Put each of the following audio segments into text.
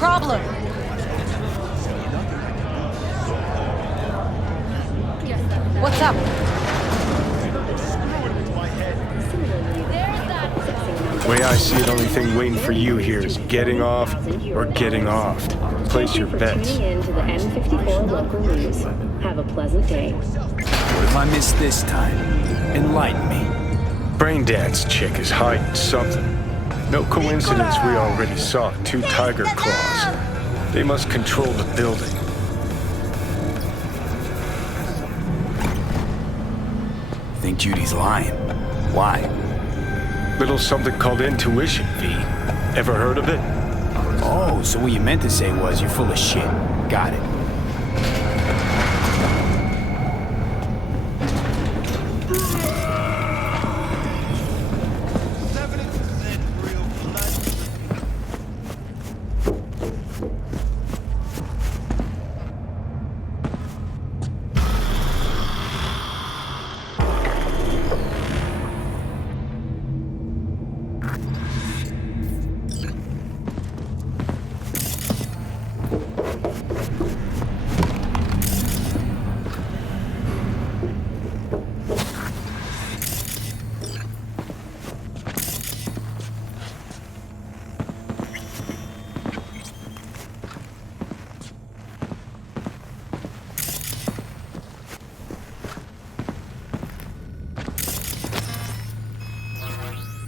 problem? What's up? The way I see it, only thing waiting for you here is getting off or getting offed. Place your bets. Tuning in to the M54 local news. Have a pleasant day. What if I miss this time? Enlighten me. Braindance chick is hiding something. No coincidence we already saw 2 tiger claws. They must control the building. Think Judy's lying. Why? Little something called intuition, V. Ever heard of it? Oh, so what you meant to say was you're full of shit. Got it.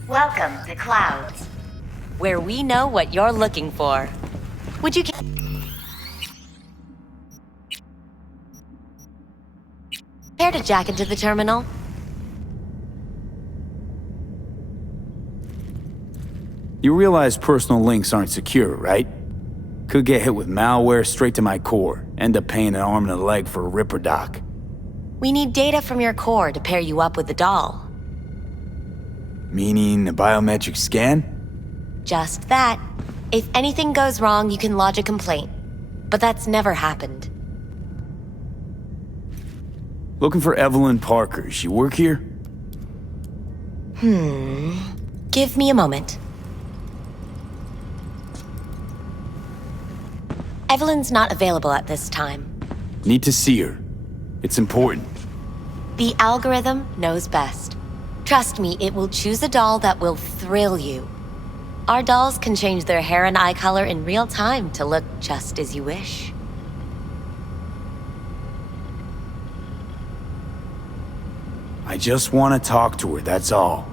Welcome to Clouds, where we know what you're looking for. Would you care to jack into the terminal? You realize personal links aren't secure, right? Could get hit with malware straight to my core. End up paying an arm and a leg for a Ripper doc. We need data from your core to pair you up with the doll. Meaning a biometric scan? Just that. If anything goes wrong, you can lodge a complaint. But that's never happened. Looking for Evelyn Parker. She work here? Give me a moment. Evelyn's not available at this time. Need to see her. It's important. The algorithm knows best. Trust me, it will choose a doll that will thrill you. Our dolls can change their hair and eye color in real time to look just as you wish. I just want to talk to her, that's all.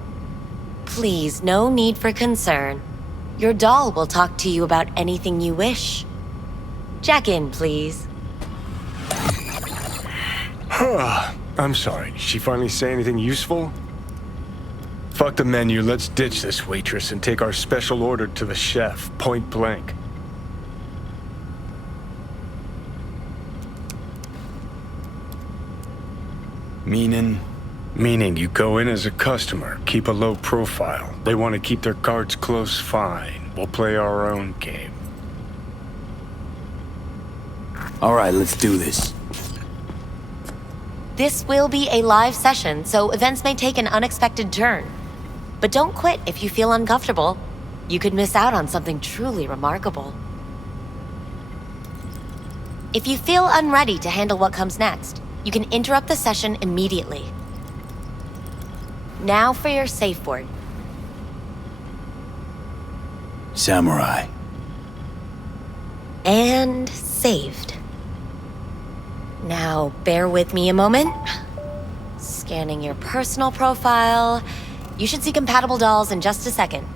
Please, no need for concern. Your doll will talk to you about anything you wish. Jack in, please. I'm sorry, did she finally say anything useful? Fuck the menu, let's ditch this waitress and take our special order to the chef, point blank. Meaning? Meaning you go in as a customer, keep a low profile. They want to keep their cards close, fine. We'll play our own game. Alright, let's do this. This will be a live session, so events may take an unexpected turn. But don't quit if you feel uncomfortable. You could miss out on something truly remarkable. If you feel unready to handle what comes next, you can interrupt the session immediately. Now for your safe word. Samurai. And saved. Now, bear with me a moment. Scanning your personal profile. You should see compatible dolls in just a second.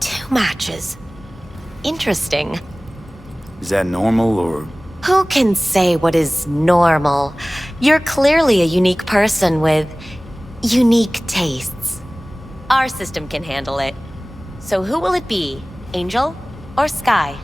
Two matches. Interesting. Is that normal, or...? Who can say what is normal? You're clearly a unique person with unique tastes. Our system can handle it. So who will it be? Angel or Sky?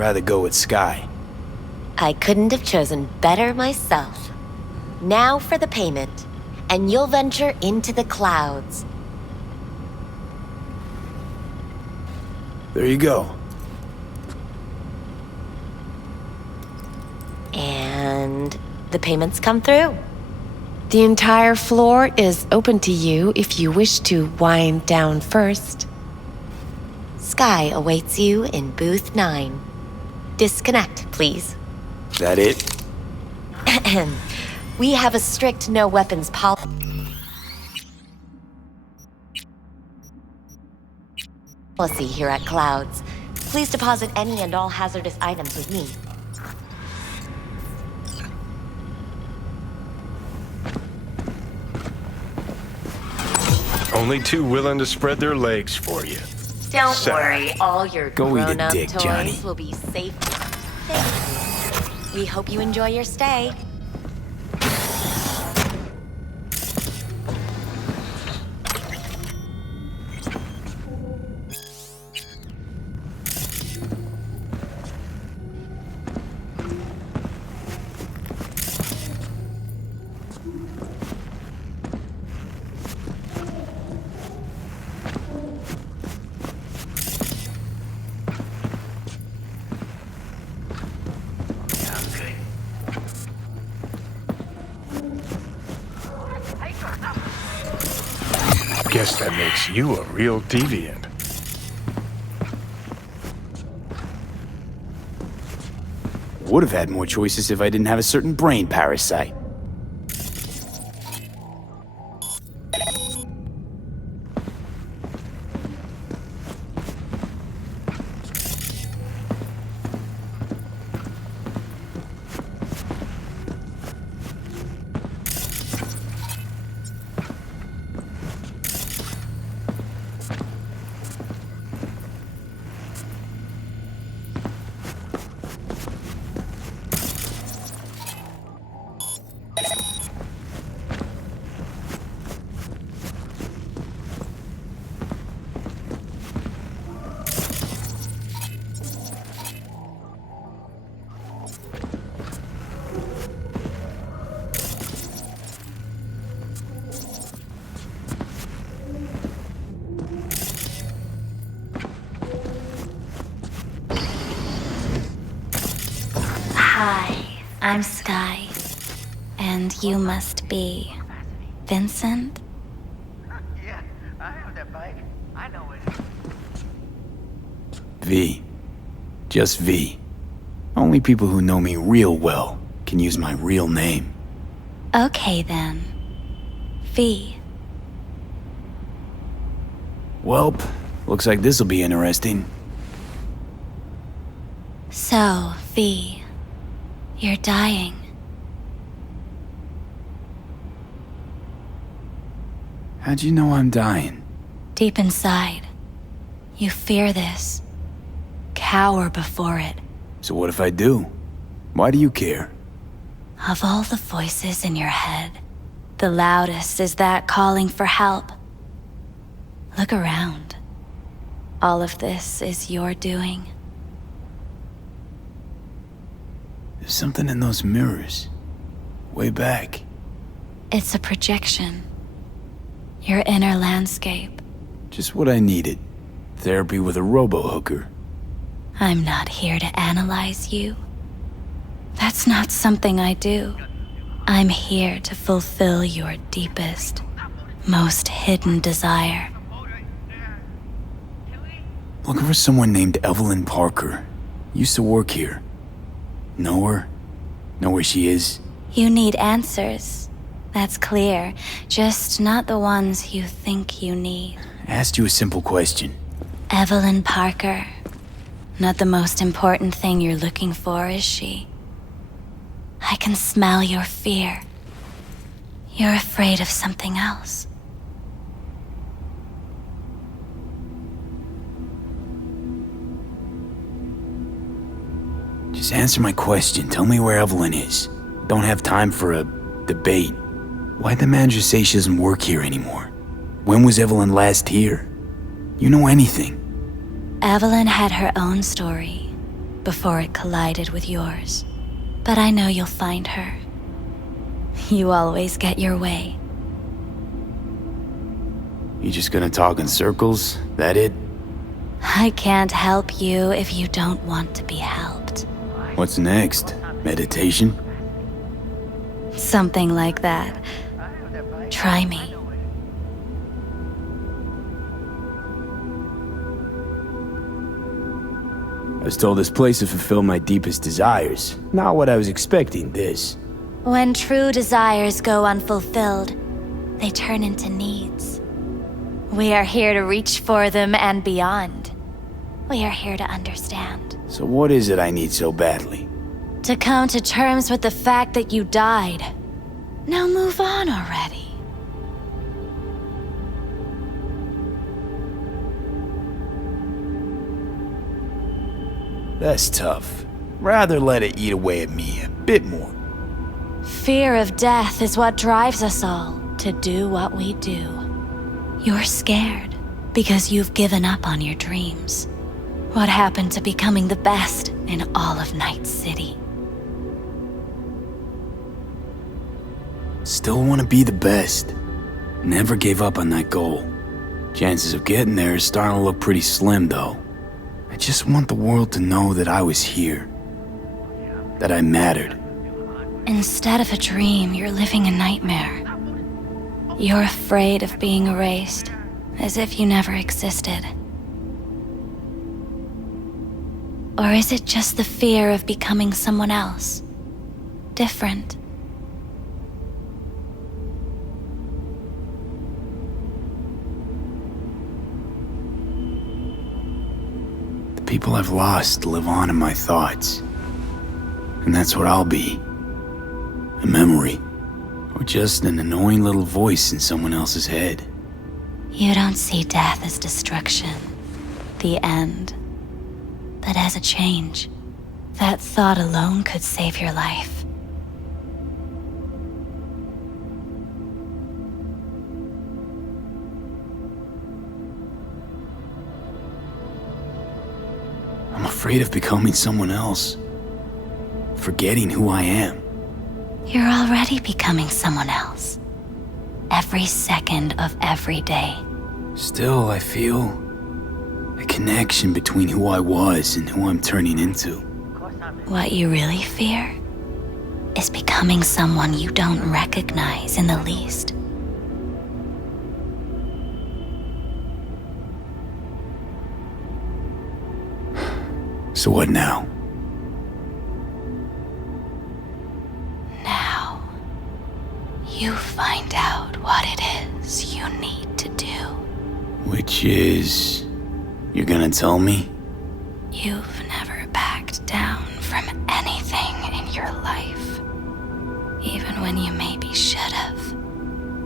Rather go with Sky. I couldn't have chosen better myself. Now for the payment, and you'll venture into the clouds. There you go. And the payments come through. The entire floor is open to you if you wish to wind down first. Sky awaits you in booth 9. Disconnect, please. That it? We have a strict no weapons policy here at Clouds. Please deposit any and all hazardous items with me. Only two willing to spread their legs for you. Don't Sad. worry, all your Go eat a grown-up dick, toys Johnny. will be safe. Thank you. We hope you enjoy your stay. Guess that makes you a real deviant. Would have had more choices if I didn't have a certain brain parasite. Hi, I'm Sky. And you must be Vincent? Yeah, I have that bike. I know it. V. Just V. Only people who know me real well can use my real name. Okay then. V. Welp, looks like this'll be interesting. So, V, you're dying. How'd you know I'm dying? Deep inside, you fear this. Cower before it. So what if I do? Why do you care? Of all the voices in your head, the loudest is that calling for help. Look around. All of this is your doing. There's something in those mirrors. Way back. It's a projection. Your inner landscape. Just what I needed. Therapy with a robo-hooker. I'm not here to analyze you. That's not something I do. I'm here to fulfill your deepest, most hidden desire. Looking for someone named Evelyn Parker. Used to work here. Know her? Know where she is? You need answers. That's clear. Just not the ones you think you need. I asked you a simple question. Evelyn Parker. Not the most important thing you're looking for, is she? I can smell your fear. You're afraid of something else. Just answer my question. Tell me where Evelyn is. Don't have time for a debate. Why'd the manager say she doesn't work here anymore? When was Evelyn last here? You know anything? Evelyn had her own story. before it collided with yours. But I know you'll find her. You always get your way. You just gonna talk in circles? That it? I can't help you if you don't want to be helped. What's next? Meditation? Something like that. Try me. I was told this place would fulfill my deepest desires. Not what I was expecting, this. When true desires go unfulfilled, they turn into needs. We are here to reach for them and beyond. We are here to understand. So what is it I need so badly? To come to terms with the fact that you died. Now move on already. That's tough. Rather let it eat away at me a bit more. Fear of death is what drives us all to do what we do. You're scared because you've given up on your dreams. What happened to becoming the best in all of Night City? Still want to be the best. Never gave up on that goal. Chances of getting there is starting to look pretty slim, though. I just want the world to know that I was here. That I mattered. Instead of a dream, you're living a nightmare. You're afraid of being erased, as if you never existed. Or is it just the fear of becoming someone else? Different? The people I've lost live on in my thoughts. And that's what I'll be. A memory. Or just an annoying little voice in someone else's head. You don't see death as destruction, the end, but as a change. That thought alone could save your life. I'm afraid of becoming someone else. Forgetting who I am. You're already becoming someone else. Every second of every day. Still, I feel a connection between who I was and who I'm turning into. What you really fear is becoming someone you don't recognize in the least. So what now? Now, you find out what it is you need to do. Which is... You're gonna tell me? You've never backed down from anything in your life. Even when you maybe should have.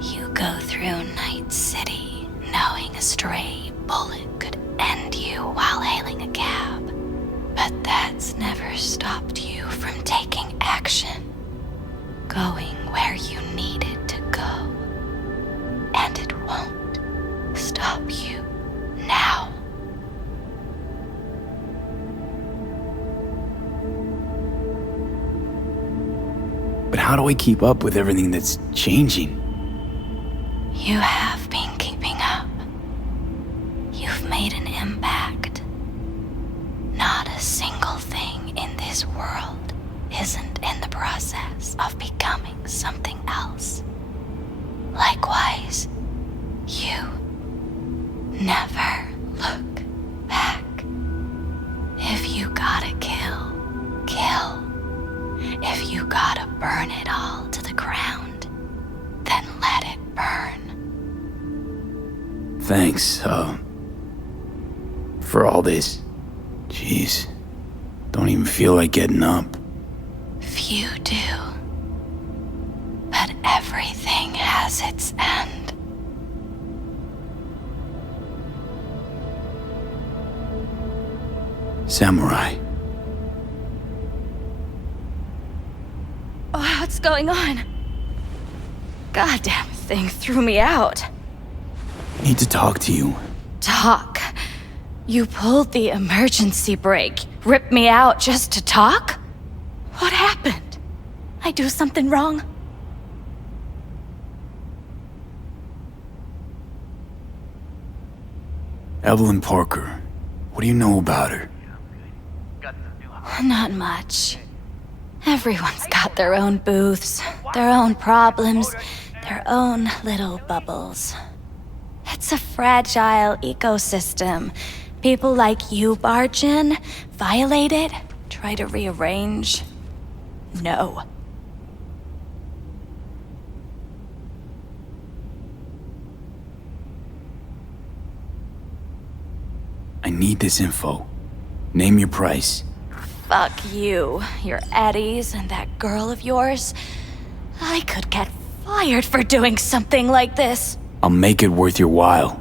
You go through Night City knowing a stray bullet could end you while hailing a cab. But that's never stopped you from taking action. Going where you needed to go. And it won't stop you now. But how do I keep up with everything that's changing? You have been keeping up. You've made an impact. Not a single thing in this world isn't in the process of becoming something else. Likewise, you never look back. If you gotta kill, kill. If you gotta burn it all to the ground, then let it burn. Thanks, for all this. Jeez, don't even feel like getting up. Few do. But everything has its end. Samurai. Oh, what's going on? Goddamn thing threw me out. Need to talk to you. Talk. You pulled the emergency brake, ripped me out just to talk? What happened? I do something wrong? Evelyn Parker. What do you know about her? Not much. Everyone's got their own booths, their own problems, their own little bubbles. It's a fragile ecosystem. People like you barge in, violate it, try to rearrange. No. I need this info. Name your price. Fuck you, your Eddies, and that girl of yours. I could get fired for doing something like this. I'll make it worth your while.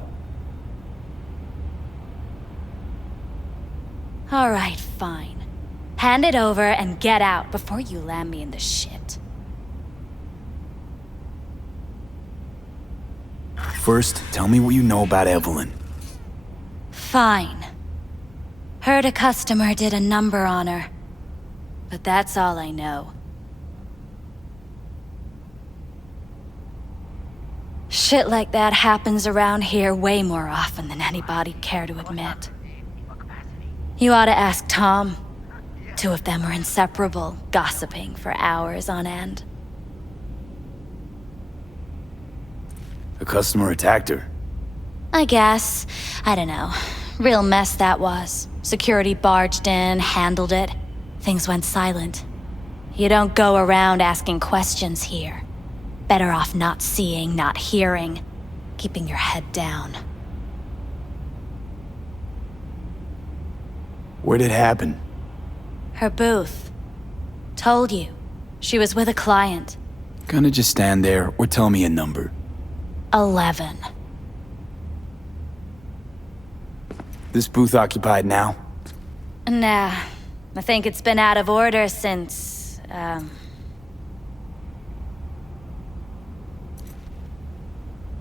All right, fine. Hand it over and get out before you land me in the shit. First, tell me what you know about Evelyn. Fine. Heard a customer did a number on her. But that's all I know. Shit like that happens around here way more often than anybody'd care to admit. You ought to ask Tom. Two of them are inseparable, gossiping for hours on end. A customer attacked her. I guess. I don't know. Real mess that was. Security barged in, handled it. Things went silent. You don't go around asking questions here. Better off not seeing, not hearing. Keeping your head down. Where'd it happen? Her booth. Told you. She was with a client. Gonna just stand there or tell me a number. 11. This booth occupied now? Nah. I think it's been out of order since,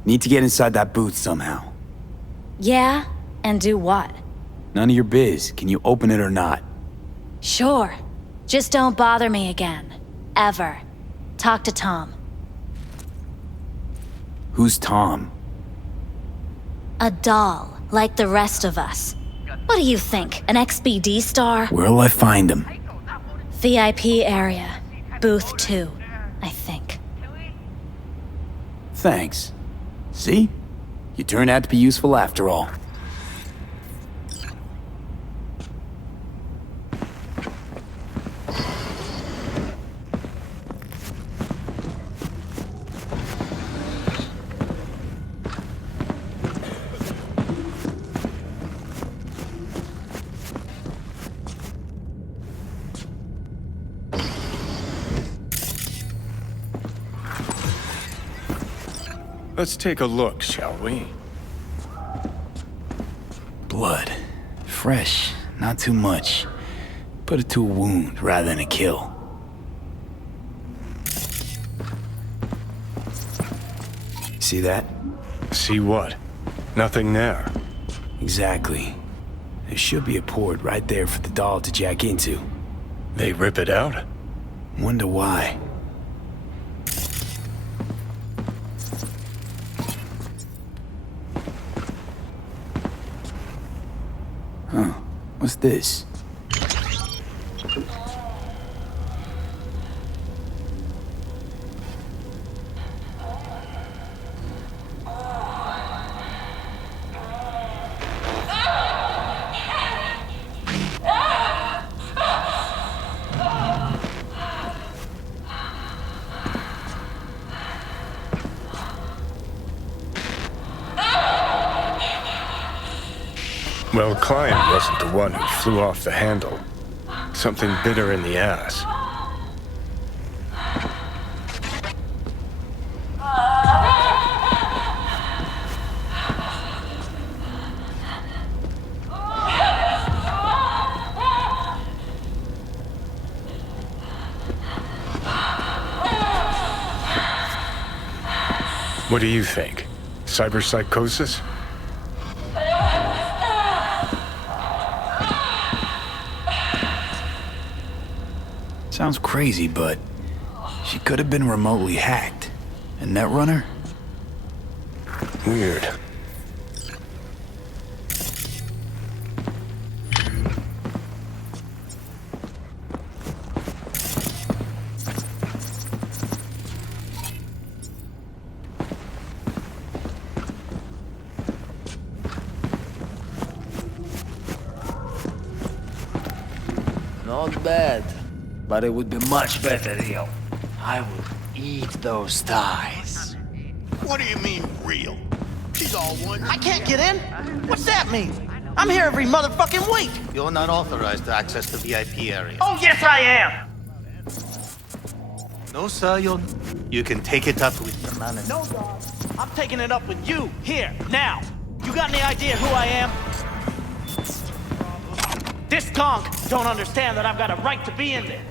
Need to get inside that booth somehow. Yeah? And do what? None of your biz. Can you open it or not? Sure. Just don't bother me again. Ever. Talk to Tom. Who's Tom? A doll, like the rest of us. What do you think, an XBD star? Where'll I find him? VIP area. Booth 2, I think. Thanks. See? You turned out to be useful after all. Let's take a look, shall we? Blood. Fresh. Not too much. Put it to a wound rather than a kill. See that? See what? Nothing there. Exactly. There should be a port right there for the doll to jack into. They rip it out? Wonder why. Huh. What's this? Well, Klein wasn't the one who flew off the handle. Something bit her in the ass. What do you think? Cyberpsychosis? Sounds crazy, but she could have been remotely hacked. A netrunner? Weird. Not bad, but it would be much better real. I would eat those thighs. What do you mean, real? She's all one. I can't get in? What's that mean? I'm here every motherfucking week. You're not authorized to access the VIP area. Oh, yes, I am. No, sir, you can take it up with the manager. No, dog. I'm taking it up with you, here, now. You got any idea who I am? This conch don't understand that I've got a right to be in there.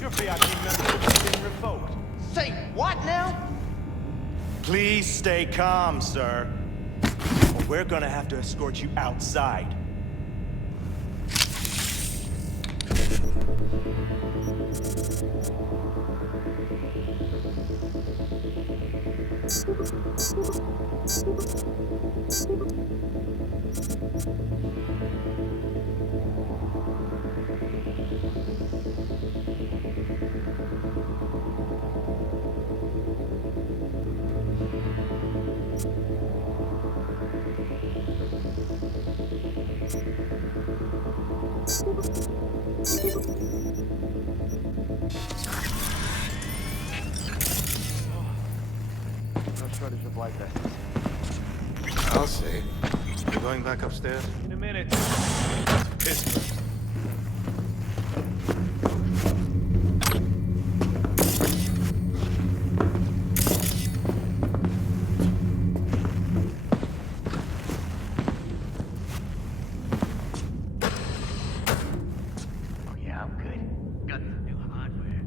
Your VIP membership has been revoked. Say what now? Please stay calm, sir. Or we're gonna have to escort you outside. No shortage of light vests. I'll see. You're going back upstairs? In a minute. Pittsburgh. Oh, yeah, I'm good. Got some new hardware.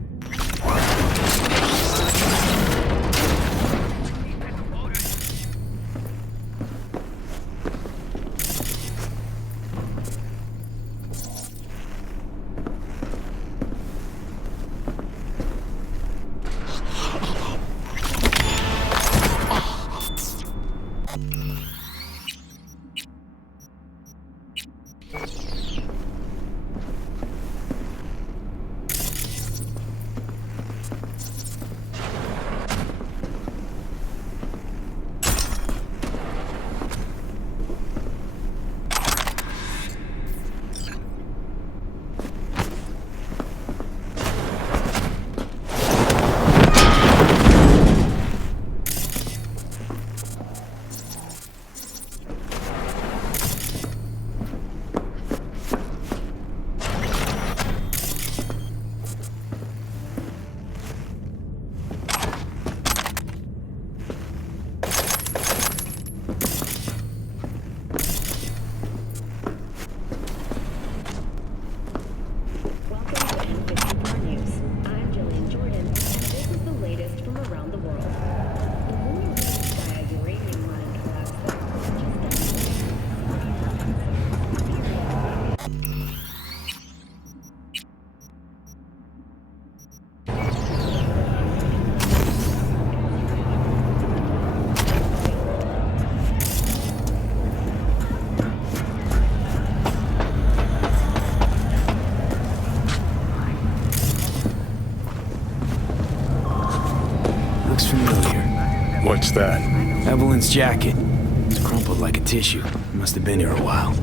Looks familiar. What's that? Evelyn's jacket. It's crumpled like a tissue. Must have been here a while.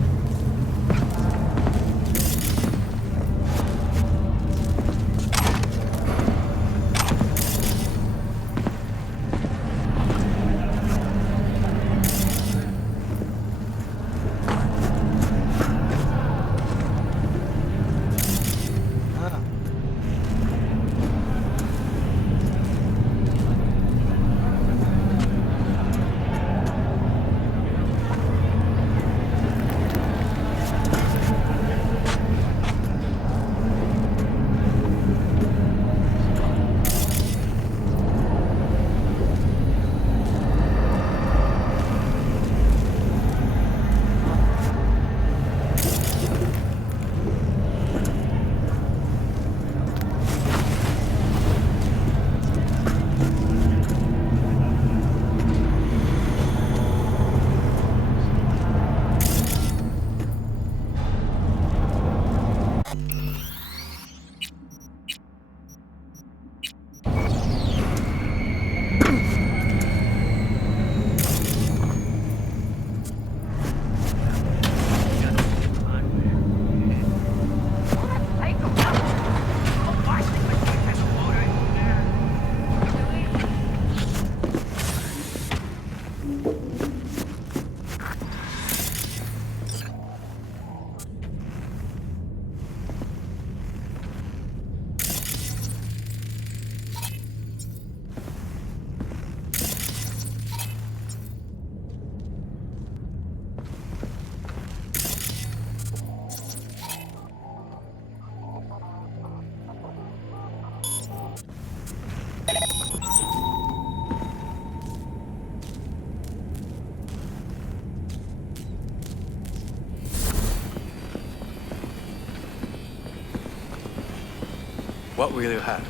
What will you have?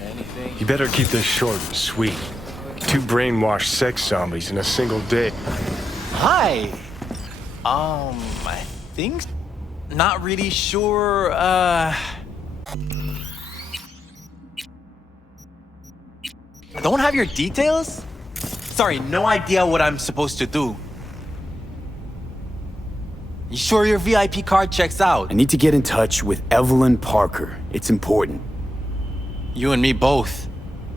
Anything? You better keep this short and sweet. 2 brainwashed sex zombies in a single day. Hi. I think... Not really sure, I don't have your details? Sorry, no idea what I'm supposed to do. You sure your VIP card checks out? I need to get in touch with Evelyn Parker. It's important. You and me both.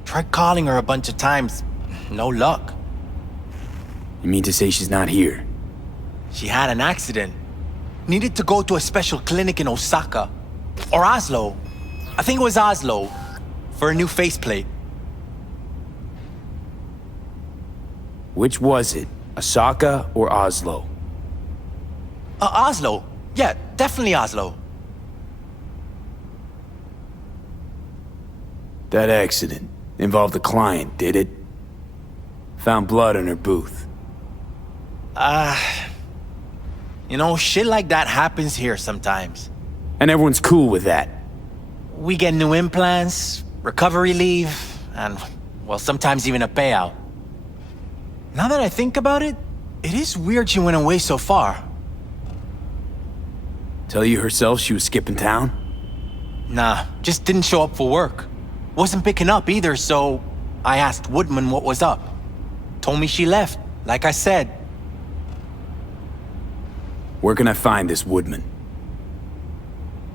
Tried calling her a bunch of times. No luck. You mean to say she's not here? She had an accident. Needed to go to a special clinic in Osaka. Or Oslo. I think it was Oslo. For a new faceplate. Which was it? Osaka or Oslo? Oslo. Yeah, definitely Oslo. That accident involved a client, did it? Found blood in her booth. You know, shit like that happens here sometimes. And everyone's cool with that. We get new implants, recovery leave, and, well, sometimes even a payout. Now that I think about it, it is weird she went away so far. Tell you herself she was skipping town? Nah, just didn't show up for work. Wasn't picking up either, so I asked Woodman what was up. Told me she left, like I said. Where can I find this Woodman?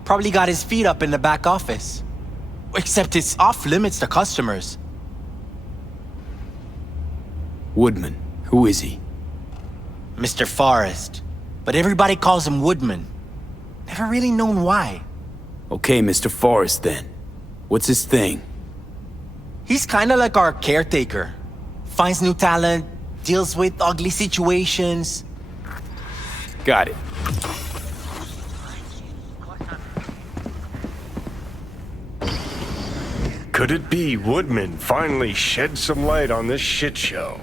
Probably got his feet up in the back office. Except it's off limits to customers. Woodman, who is he? Mr. Forrest. But everybody calls him Woodman. Never really known why. Okay, Mr. Forrest then. What's his thing? He's kinda like our caretaker. Finds new talent, deals with ugly situations. Got it. Could it be Woodman finally shed some light on this shit show?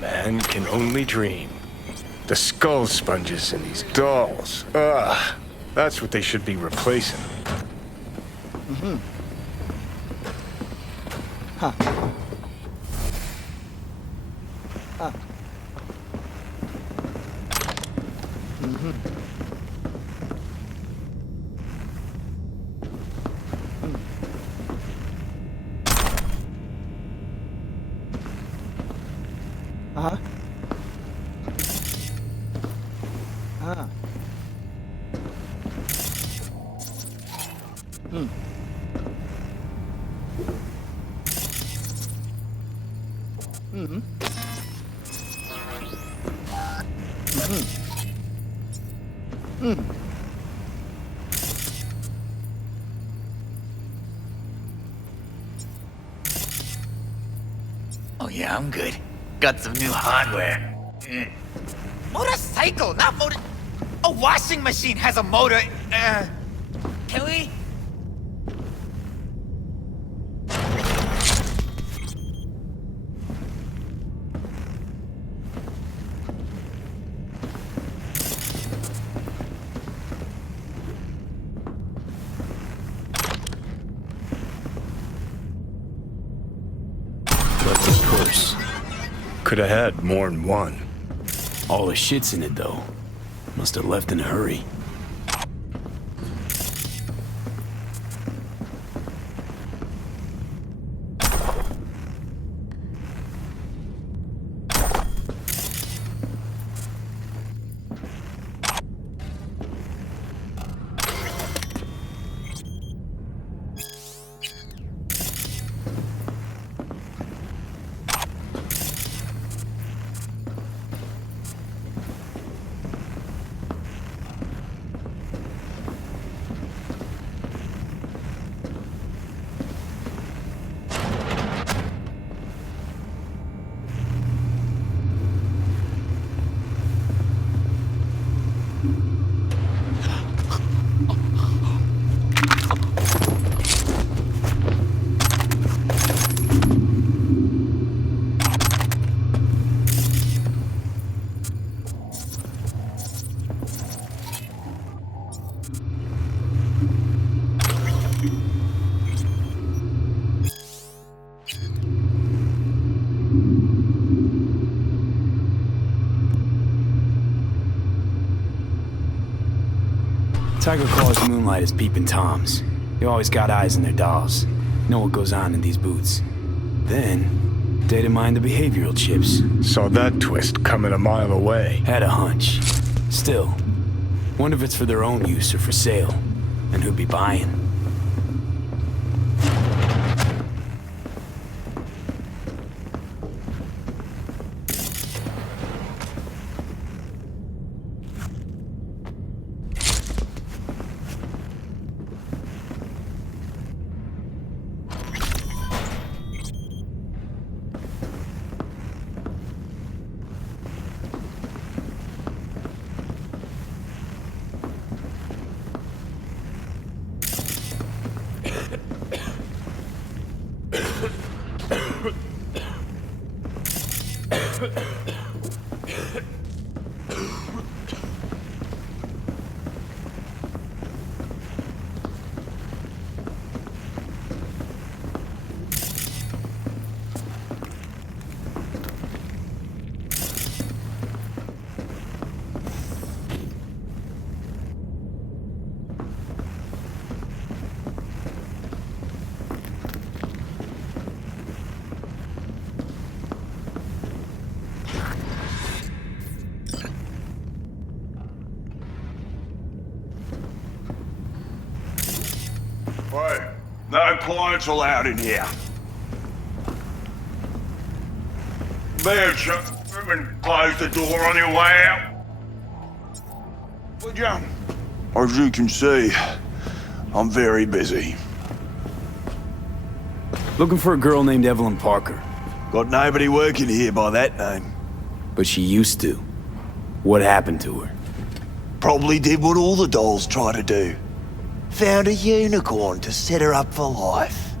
Man can only dream. The skull sponges in these dolls. Ugh. That's what they should be replacing. Oh yeah, I'm good. Got some new hardware. Motorcycle, not motor... A washing machine has a motor. Can we? That's a purse. Could have had more than one. All the shit's in it, though. Must have left in a hurry. Tiger Claw's moonlight is peeping Toms. They always got eyes in their dolls. Know what goes on in these boots. Then, data mined the behavioral chips. Saw that twist coming a mile away. Had a hunch. Still, wonder if it's for their own use or for sale. And who'd be buying. Hey, no clients allowed in here. Bitch, and close the door on your way out. Would you? As you can see, I'm very busy. Looking for a girl named Evelyn Parker. Got nobody working here by that name. But she used to. What happened to her? Probably did what all the dolls try to do. Found a unicorn to set her up for life.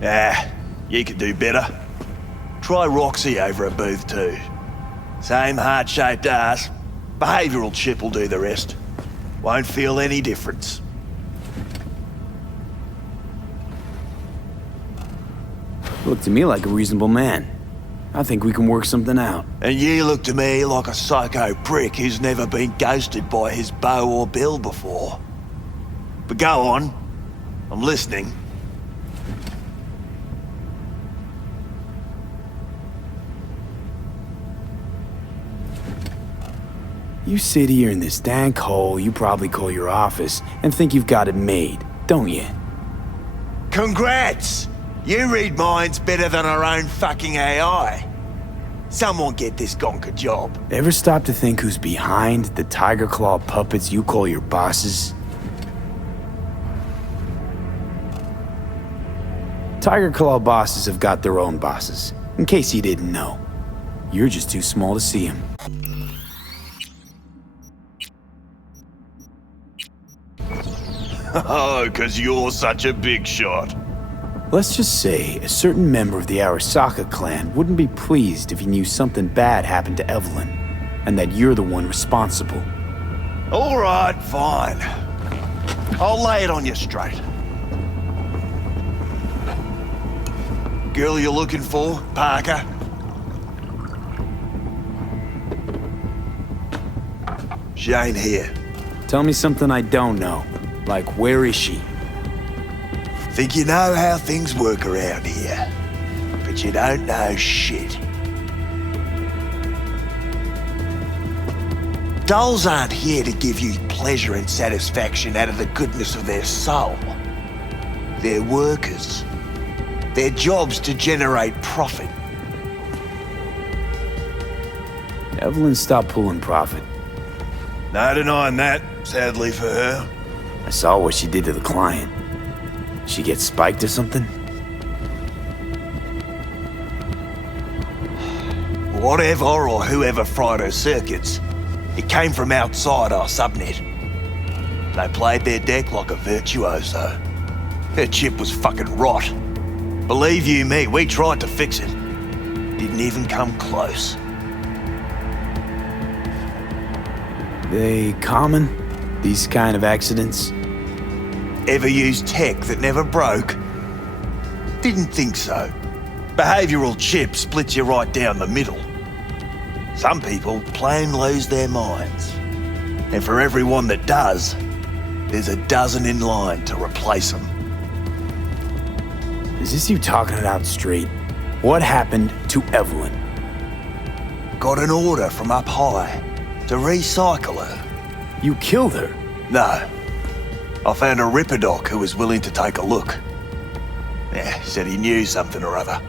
Ah, you could do better. Try Roxy over at Booth 2. Same heart-shaped ass. Behavioral chip will do the rest. Won't feel any difference. Look to me like a reasonable man. I think we can work something out. And you look to me like a psycho prick who's never been ghosted by his beau or bill before. But go on. I'm listening. You sit here in this dank hole you probably call your office and think you've got it made, don't you? Congrats! You read minds better than our own fucking AI. Someone get this gonk a job. Ever stop to think who's behind the Tiger Claw puppets you call your bosses? Tiger Claw bosses have got their own bosses, in case you didn't know. You're just too small to see them. Oh, 'cause you're such a big shot. Let's just say a certain member of the Arasaka clan wouldn't be pleased if he knew something bad happened to Evelyn, and that you're the one responsible. All right, fine. I'll lay it on you straight. Girl you're looking for, Parker? She ain't here. Tell me something I don't know. Like, where is she? Think you know how things work around here, but you don't know shit. Dolls aren't here to give you pleasure and satisfaction out of the goodness of their soul. They're workers. Their job's to generate profit. Evelyn stopped pulling profit. No denying that, sadly for her. I saw what she did to the client. She get spiked or something? Whatever or whoever fried her circuits, it came from outside our subnet. They played their deck like a virtuoso. Her chip was fucking rot. Believe you me, we tried to fix it. Didn't even come close. They common? These kind of accidents? Ever used tech that never broke? Didn't think so. Behavioral chip splits you right down the middle. Some people plain lose their minds. And for everyone that does, there's a dozen in line to replace them. Is this you talking it out straight? What happened to Evelyn? Got an order from up high to recycle her. You killed her? No. I found a Ripper doc who was willing to take a look. Yeah, said he knew something or other.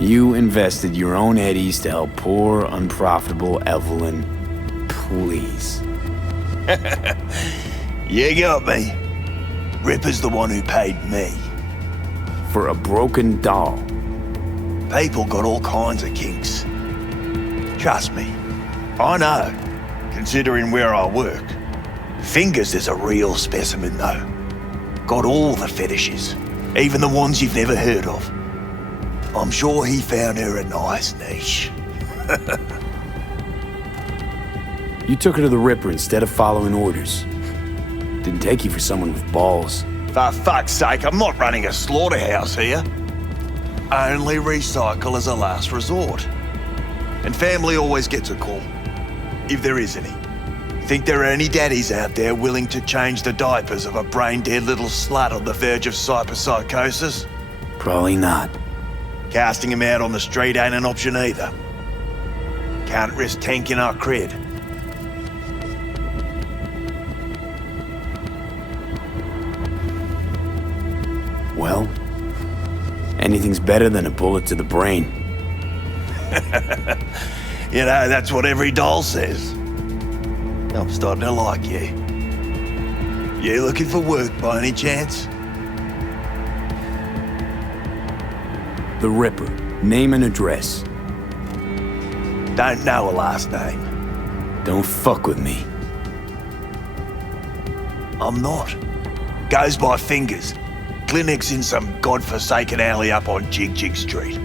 You invested your own eddies to help poor, unprofitable Evelyn. Please. You got me. Ripper's the one who paid me. For a broken doll. People got all kinds of kinks. Trust me, I know, considering where I work. Fingers is a real specimen, though. Got all the fetishes, even the ones you've never heard of. I'm sure he found her a nice niche. You took her to the Ripper instead of following orders. Didn't take you for someone with balls. For fuck's sake, I'm not running a slaughterhouse here. Only recycle as a last resort. And family always gets a call, if there is any. Think there are any daddies out there willing to change the diapers of a brain-dead little slut on the verge of hyperpsychosis? Probably not. Casting him out on the street ain't an option either. Can't risk tanking our cred. Well, anything's better than a bullet to the brain. You know, that's what every doll says. I'm starting to like you. You looking for work by any chance? The Ripper. Name and address. Don't know a last name. Don't fuck with me. I'm not. Goes by Fingers. Clinic's in some godforsaken alley up on Jig Jig Street.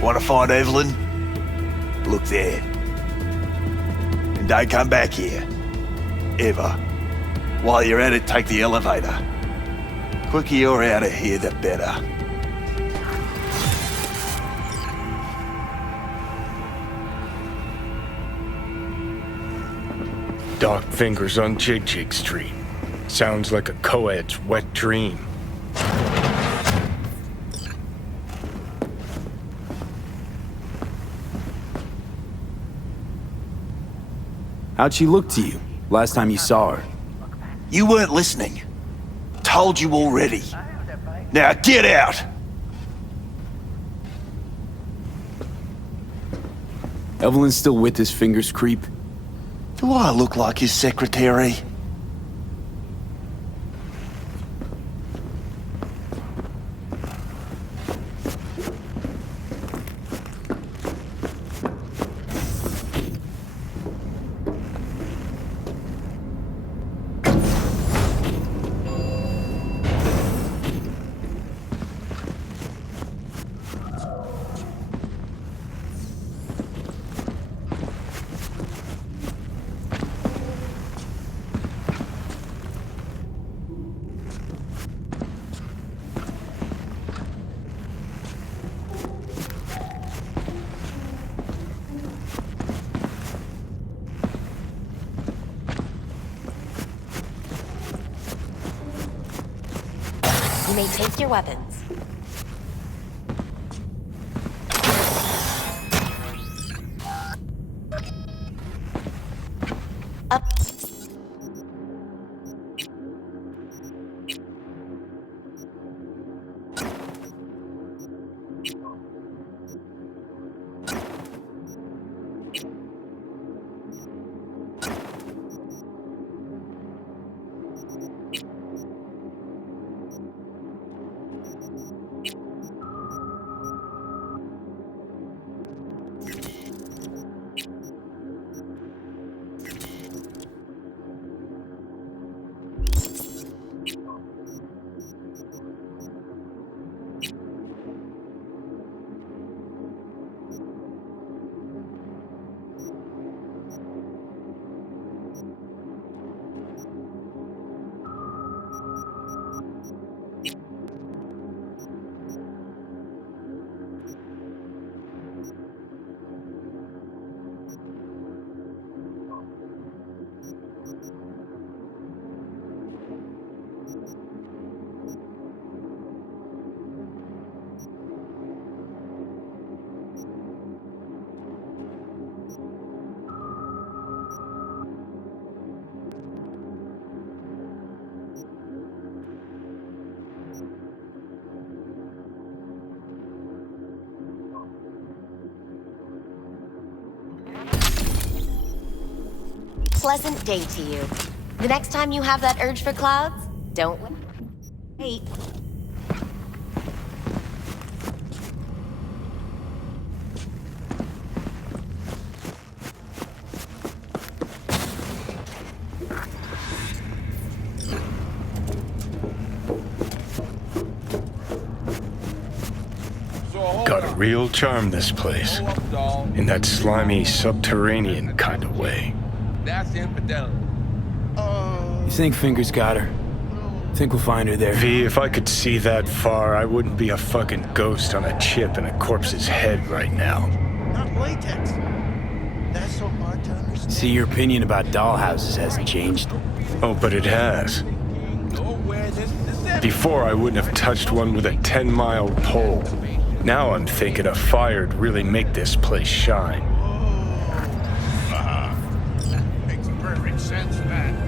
Want to find Evelyn? Look there. And don't come back here. Ever. While you're at it, take the elevator. Quicker you're out of here, the better. Doc Fingers on Jig Jig Street. Sounds like a co-ed's wet dream. How'd she look to you last time you saw her? You weren't listening. Told you already. Now get out! Evelyn's still with this Fingers creep? Do I look like his secretary? You may take your weapons. Up. pleasant day to you. The next time you have that urge for clouds, don't wait. Got a real charm, this place. In that slimy, subterranean kind of way. That's infidelity. You think Fingers got her? Think we'll find her there? V, if I could see that far, I wouldn't be a fucking ghost on a chip in a corpse's head right now. Not latex. That's so hard to understand. See, your opinion about dollhouses hasn't changed. Oh, but it has. Before, I wouldn't have touched one with a 10-mile pole. Now I'm thinking a fire'd really make this place shine. Makes perfect sense, man.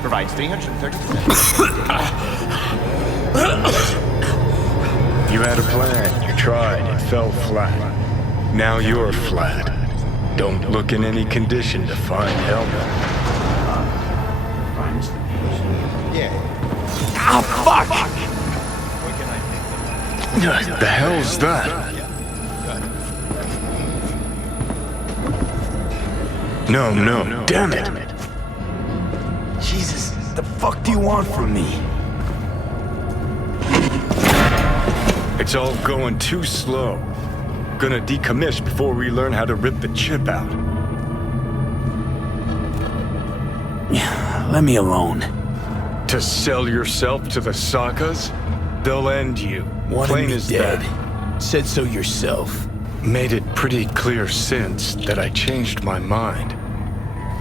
Provides 330%. You had a plan, you tried, it fell flat. Now you're flat. Don't look in any condition to find Helmet. Yeah. Ah, fuck! The hell's that? No, damn it! Jesus, the fuck do you want from me? It's all going too slow. Gonna decommiss before we learn how to rip the chip out. Let me alone. To sell yourself to the Sakas? They'll end you. Plain as dead. that. Said so yourself. Made it pretty clear since that I changed my mind.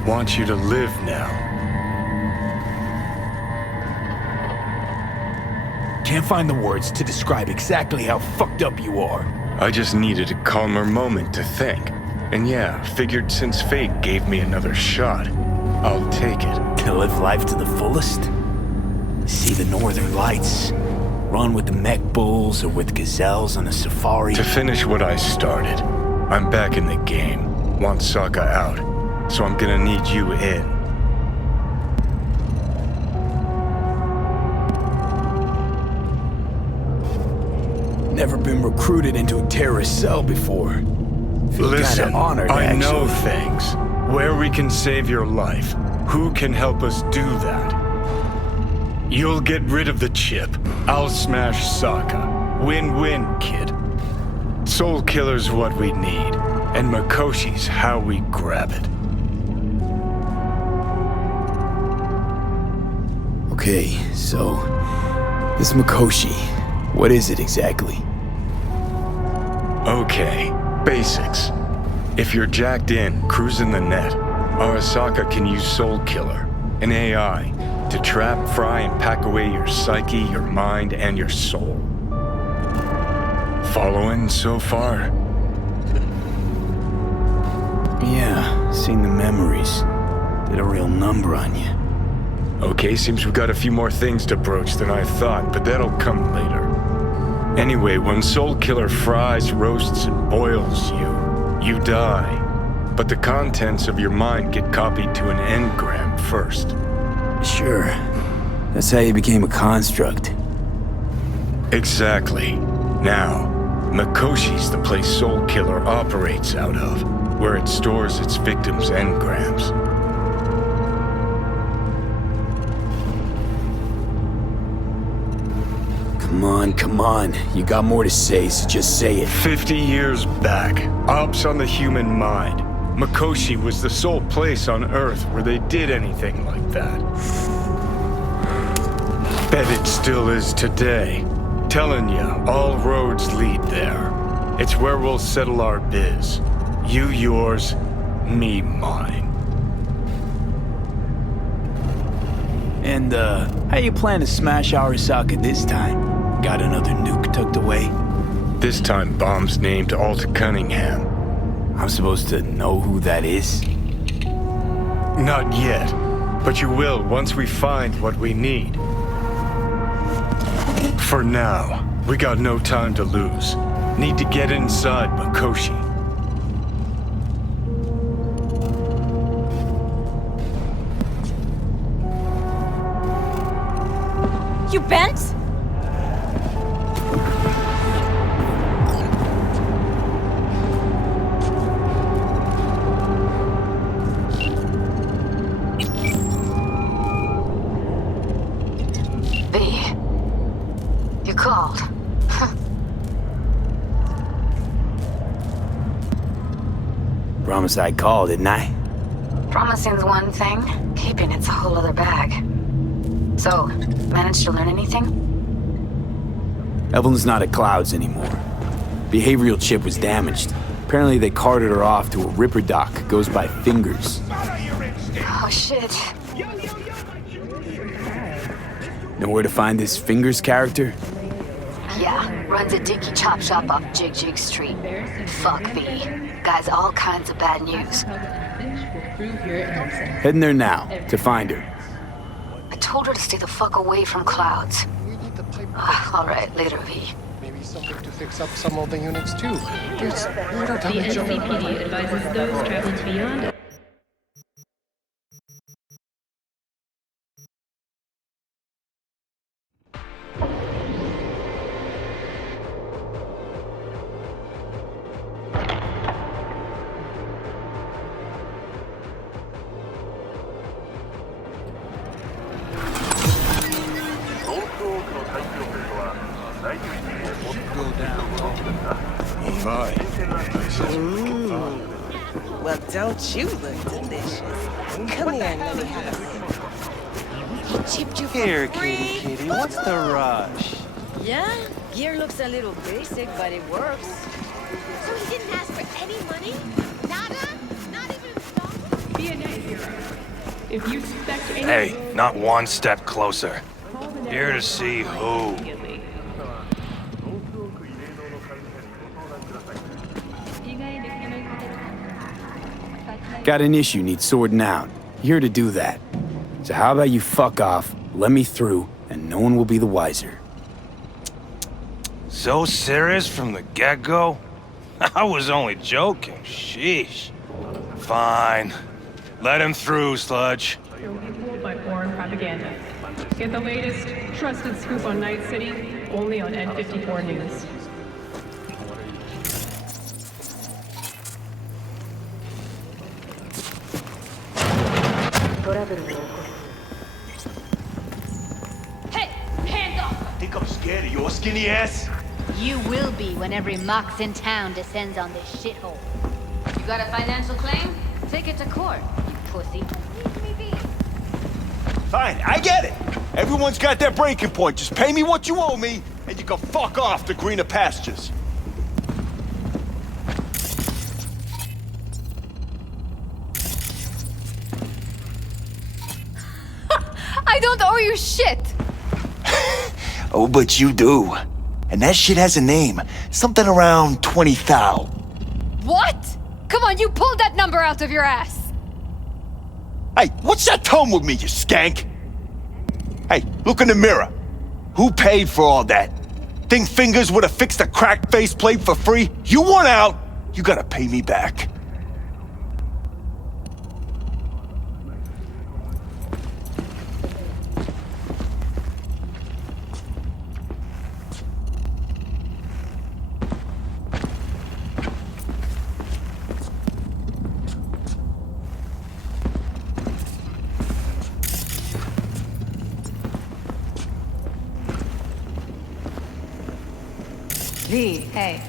Want you to live now. Can't find the words to describe exactly how fucked up you are. I just needed a calmer moment to think. And yeah, figured since fate gave me another shot, I'll take it. To live life to the fullest? See the northern lights? Run with the mech bulls or with gazelles on a safari? To finish what I started, I'm back in the game. Want Sokka out, so I'm gonna need you in. Never been recruited into a terrorist cell before. Feel Listen, kinda honored, I know actually. things. Where we can save your life. Who can help us do that? You'll get rid of the chip. I'll smash Sokka. Win-win, kid. Soul Killer's what we need, and Makoshi's how we grab it. Okay, so... this Makoshi, what is it exactly? Okay, basics. If you're jacked in, cruising the net, Arasaka can use Soul Killer, an AI, to trap, fry, and pack away your psyche, your mind, and your soul. Following so far? Yeah, seen the memories. Did a real number on you. Okay, seems we've got a few more things to broach than I thought, but that'll come later. Anyway, when Soul Killer fries, roasts, and boils you, you die. But the contents of your mind get copied to an engram first. Sure. That's how you became a construct. Exactly. Now, Makoshi's the place Soul Killer operates out of, where it stores its victims' engrams. Come on. You got more to say, so just say it. 50 years back, ops on the human mind. Makoshi was the sole place on Earth where they did anything like that. Bet it still is today. Telling ya, all roads lead there. It's where we'll settle our biz. You yours, me mine. And, how you plan to smash Arasaka this time? Got another nuke tucked away? This time, bombs named Alta Cunningham. I'm supposed to know who that is? Not yet, but you will once we find what we need. For now, we got no time to lose. Need to get inside Makoshi. You bent? You called. Promise I'd call, didn't I? Promising's one thing, keeping it's a whole other bag. So, managed to learn anything? Evelyn's not at Clouds anymore. Behavioral chip was damaged. Apparently they carted her off to a Ripper dock. Goes by Fingers. Oh shit. Know where to find this Fingers character? Yeah, runs a dinky chop shop off Jig Street. Fuck me. Guy's all kinds of bad news. Heading there now, to find her. I told her to stay the fuck away from Clouds. Alright, later, V. Maybe something to fix up some of the units too. There's water The damage. NCPD advises those traveling beyond Well, don't you look delicious? Come here and let me have a chipped you Here, for free. kitty, what's the rush? Yeah, gear looks a little basic, but it works. So he didn't ask for any money? Nada? Not even a dollar? Be a night hero. If you suspect any... Hey, not one step closer. Here to see who. Got an issue needs sorting out. Here to do that. So how about you fuck off, let me through, and no one will be the wiser. So serious from the get-go? I was only joking, sheesh. Fine. Let him through, Sludge. Don't be fooled by foreign propaganda. Get the latest, trusted scoop on Night City, only on N54 News. Hey, hands off! Think I'm scared of your skinny ass? You will be when every Mox in town descends on this shithole. You got a financial claim? Take it to court, you pussy. Leave me be. Fine, I get it. Everyone's got their breaking point. Just pay me what you owe me, and you can fuck off to greener pastures. I don't owe you shit! Oh, but you do. And that shit has a name. Something around 20 thou. What? Come on, you pulled that number out of your ass! Hey, what's that tone with me, you skank? Hey, look in the mirror. Who paid for all that? Think Fingers would have fixed a cracked faceplate for free? You want out, you gotta pay me back. V, hey.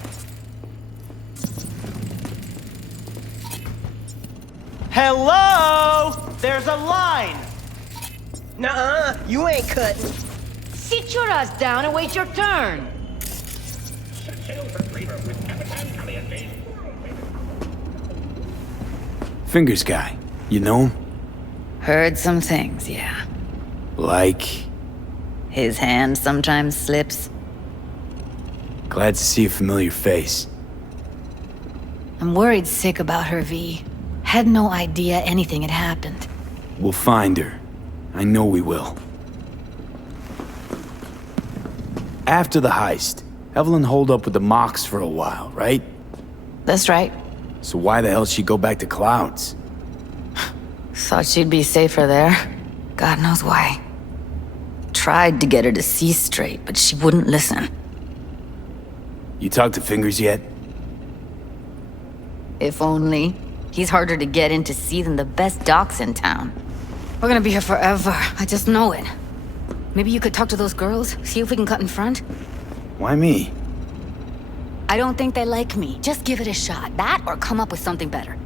Hello? There's a line! Nuh-uh, you ain't cutting. Sit your ass down and wait your turn! Fingers guy, you know him? Heard some things, yeah. Like? His hand sometimes slips. Glad to see a familiar face. I'm worried sick about her, V. Had no idea anything had happened. We'll find her. I know we will. After the heist, Evelyn holed up with the Mox for a while, right? That's right. So why the hell did she go back to Clouds? Thought she'd be safer there. God knows why. Tried to get her to see straight, but she wouldn't listen. You talked to Fingers yet? If only. He's harder to get in to see than the best docs in town. We're gonna be here forever. I just know it. Maybe you could talk to those girls, see if we can cut in front? Why me? I don't think they like me. Just give it a shot. That or come up with something better.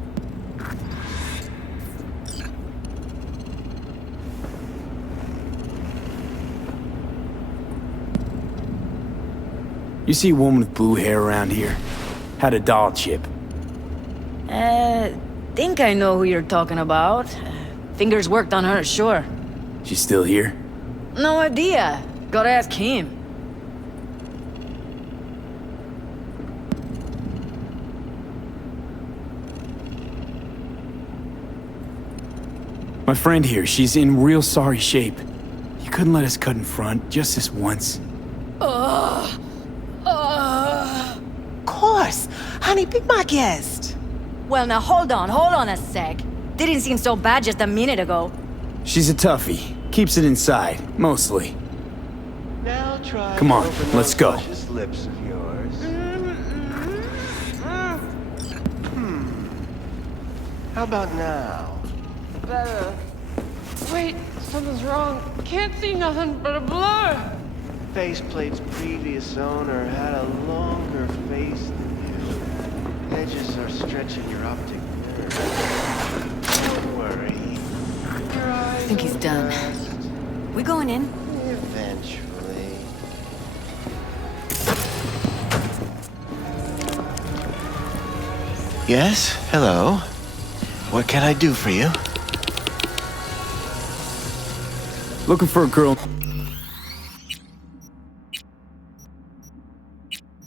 You see a woman with blue hair around here? Had a doll chip. Think I know who you're talking about. Fingers worked on her, sure. She's still here? No idea. Gotta ask him. My friend here, she's in real sorry shape. You couldn't let us cut in front, just this once. Course. Honey, be my guest. Well, now hold on a sec. Didn't seem so bad just a minute ago. She's a toughie. Keeps it inside, mostly. Now try Come on, to open let's those go. luscious lips of yours. How about now? Better. Wait, something's wrong. Can't see nothing but a blur. Faceplate's previous owner had a longer face than you. Edges are stretching your optic nerve. Don't worry. Your eyes I think he's will done. rest We going in? eventually. Yes, hello. What can I do for you? Looking for a girl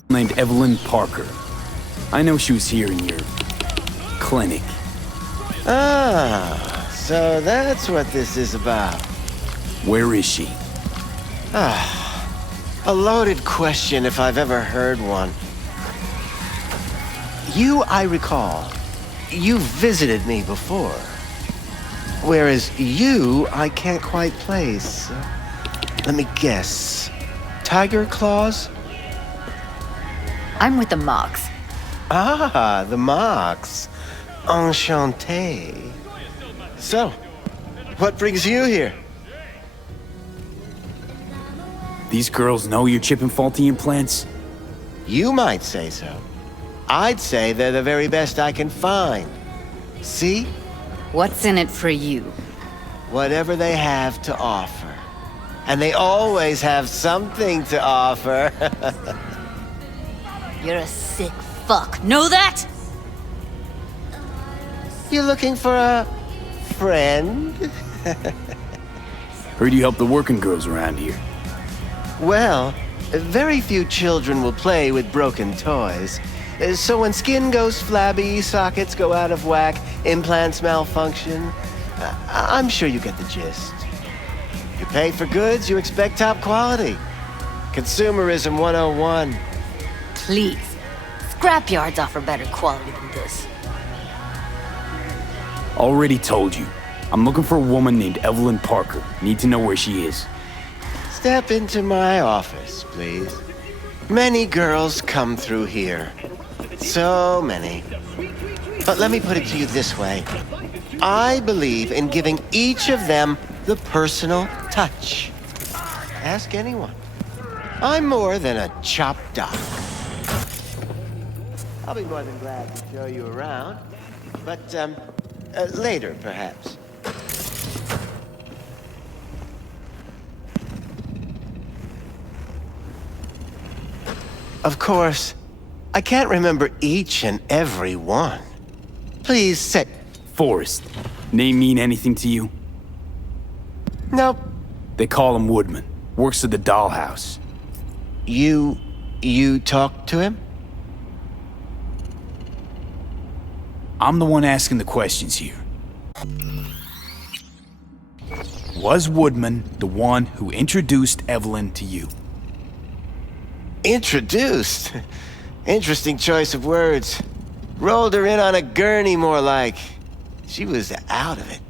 named Evelyn Parker. I know she was here in your clinic. Ah, so that's what this is about. Where is she? A loaded question if I've ever heard one. You, I recall, you visited me before. Whereas you, I can't quite place. Let me guess. Tiger claws? I'm with the Mox. Ah, the Mox. Enchanté. So, what brings you here? These girls know you're chipping faulty implants? You might say so. I'd say they're the very best I can find. See? What's in it for you? Whatever they have to offer. And they always have something to offer. You're a sick fuck. Know that? You looking for a friend? Heard you help the working girls around here. Well, very few children will play with broken toys. So when skin goes flabby, sockets go out of whack, implants malfunction, I'm sure you get the gist. You pay for goods, you expect top quality. Consumerism 101. Please. Scrapyards offer better quality than this. Already told you. I'm looking for a woman named Evelyn Parker. Need to know where she is. Step into my office, please. Many girls come through here. So many. But let me put it to you this way. I believe in giving each of them the personal touch. Ask anyone. I'm more than a chop doc. I'll be more than glad to show you around. But, later, perhaps. Of course, I can't remember each and every one. Please say... Forrest. Name mean anything to you? Nope. They call him Woodman. Works at the dollhouse. You You talked to him? I'm the one asking the questions here. Was Woodman the one who introduced Evelyn to you? Introduced? Interesting choice of words. Rolled her in on a gurney, more like. She was out of it.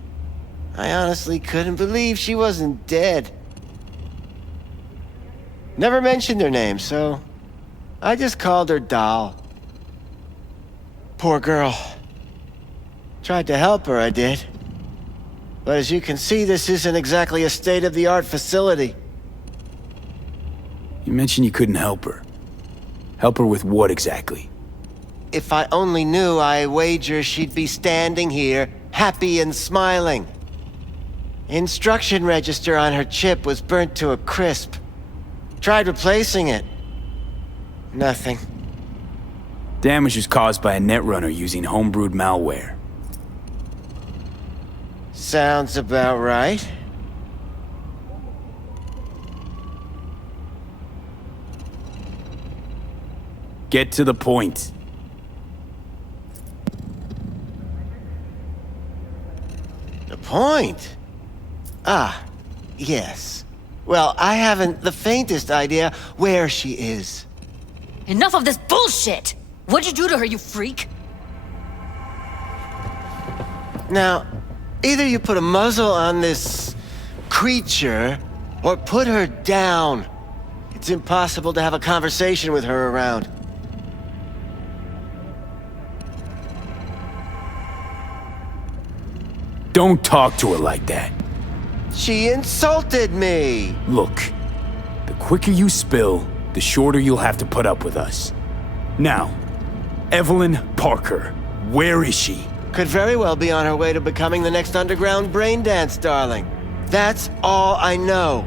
I honestly couldn't believe she wasn't dead. Never mentioned her name, so I just called her Doll. Poor girl. Tried to help her, I did. But as you can see, this isn't exactly a state-of-the-art facility. You mentioned you couldn't help her. Help her with what exactly? If I only knew, I wager she'd be standing here, happy and smiling. Instruction register on her chip was burnt to a crisp. Tried replacing it. Nothing. Damage was caused by a netrunner using homebrewed malware. Sounds about right. Get to the point. The point? Ah, yes. Well, I haven't the faintest idea where she is. Enough of this bullshit! What'd you do to her, you freak? Now, either you put a muzzle on this creature, or put her down. It's impossible to have a conversation with her around. Don't talk to her like that. She insulted me! Look, the quicker you spill, the shorter you'll have to put up with us. Now, Evelyn Parker, where is she? Could very well be on her way to becoming the next underground braindance darling. That's all I know.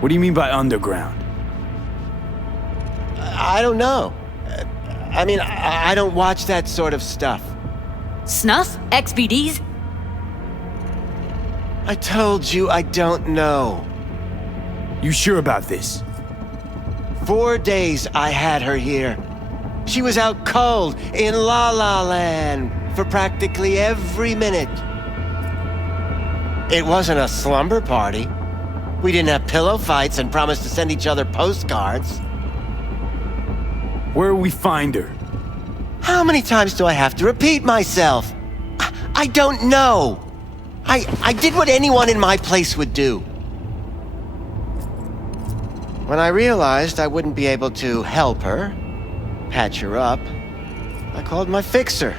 What do you mean by underground? I don't know. I mean, I don't watch that sort of stuff. Snuff? XBDs? I told you I don't know. You sure about this? 4 days I had her here. She was out cold in La La Land for practically every minute. It wasn't a slumber party. We didn't have pillow fights and promised to send each other postcards. Where will we find her? How many times do I have to repeat myself? I don't know. I did what anyone in my place would do. When I realized I wouldn't be able to help her, patch her up, I called my fixer.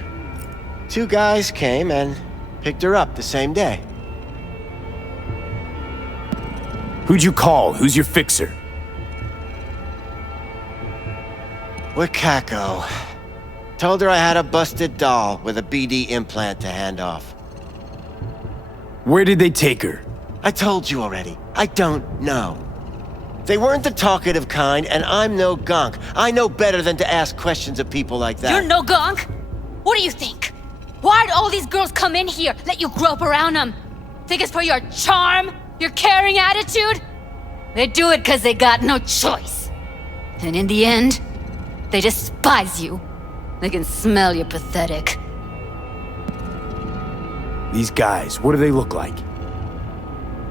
2 guys came and picked her up the same day. Who'd you call? Who's your fixer? Wakako. Told her I had a busted doll with a BD implant to hand off. Where did they take her? I told you already. I don't know. They weren't the talkative kind, and I'm no gonk. I know better than to ask questions of people like that. You're no gonk? What do you think? Why'd all these girls come in here, let you grope around them? Think it's for your charm? Your caring attitude? They do it because they got no choice. And in the end, they despise you. They can smell you're pathetic. These guys, what do they look like?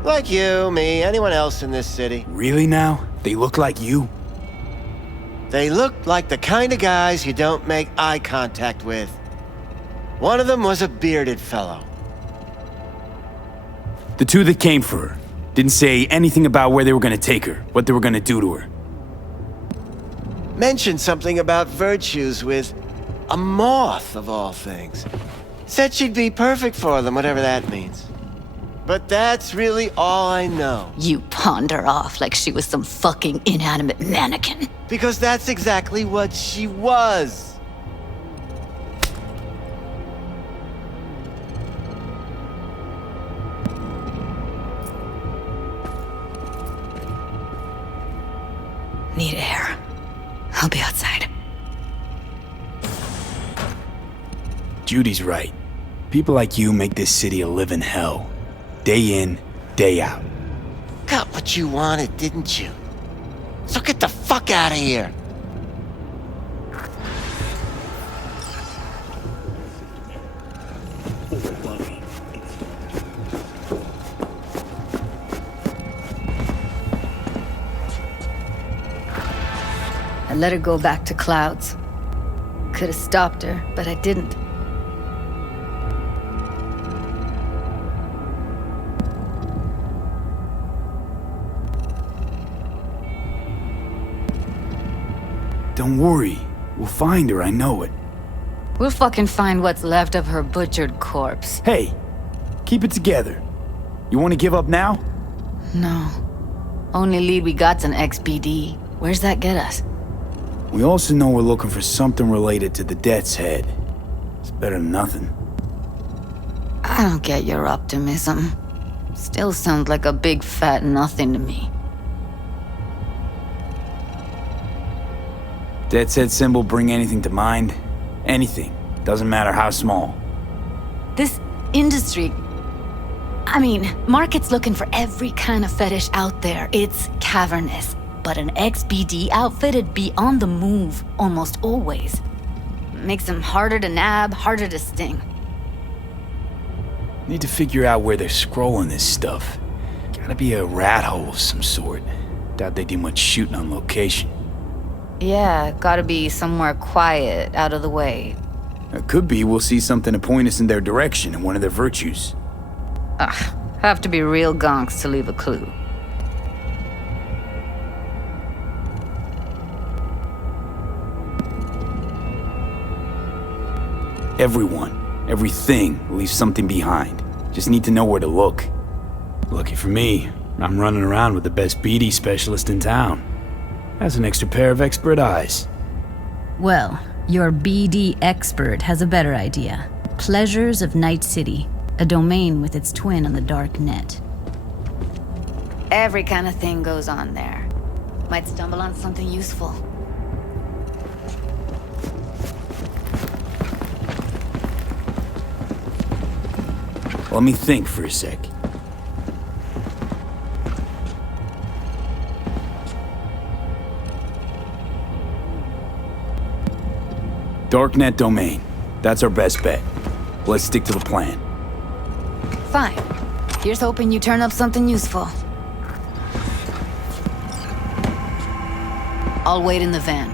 Like you, me, anyone else in this city. Really now? They look like you? They look like the kind of guys you don't make eye contact with. One of them was a bearded fellow. The 2 that came for her didn't say anything about where they were gonna take her, what they were gonna do to her. Mentioned something about virtues with a moth, of all things. Said she'd be perfect for them, whatever that means. But that's really all I know. You pawned her off like she was some fucking inanimate mannequin. Because that's exactly what she was. Need air. I'll be outside. Judy's right. People like you make this city a living hell. Day in, day out. got what you wanted, didn't you? So get the fuck out of here. I let her go back to Clouds. Could have stopped her, but I didn't. Don't worry. We'll find her, I know it. We'll fucking find what's left of her butchered corpse. Hey, keep it together. You want to give up now? No. Only lead we got's an XBD. Where's that get us? We also know we're looking for something related to the Death's Head. It's better than nothing. I don't get your optimism. Still sounds like a big fat nothing to me. Death's Head symbol bring anything to mind? Anything. Doesn't matter how small. This industry... I mean, market's looking for every kind of fetish out there. It's cavernous. But an XBD outfit'd be on the move, almost always. Makes them harder to nab, harder to sting. Need to figure out where they're scrolling this stuff. Gotta be a rat hole of some sort. Doubt they do much shooting on location. Yeah, gotta be somewhere quiet, out of the way. It could be we'll see something to point us in their direction in one of their virtues. Have to be real gonks to leave a clue. Everyone, everything leaves something behind. Just need to know where to look. Lucky for me, I'm running around with the best BD specialist in town. Has an extra pair of expert eyes. Well, your BD expert has a better idea. Pleasures of Night City, a domain with its twin on the dark net. Every kind of thing goes on there. Might stumble on something useful. Let me think for a sec. Darknet domain. That's our best bet. Let's stick to the plan. Fine. Here's hoping you turn up something useful. I'll wait in the van.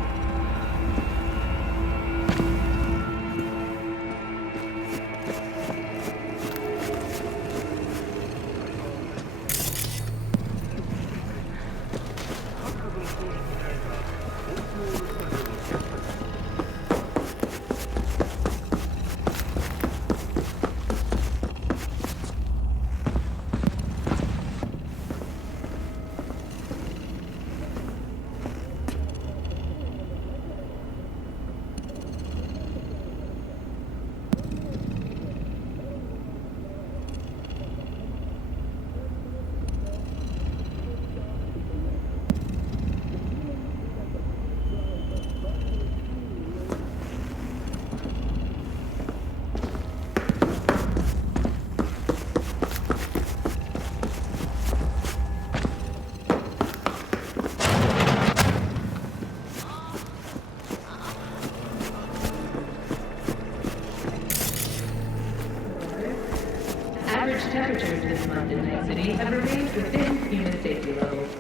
Average temperatures this month in Night City have remained within human safety levels.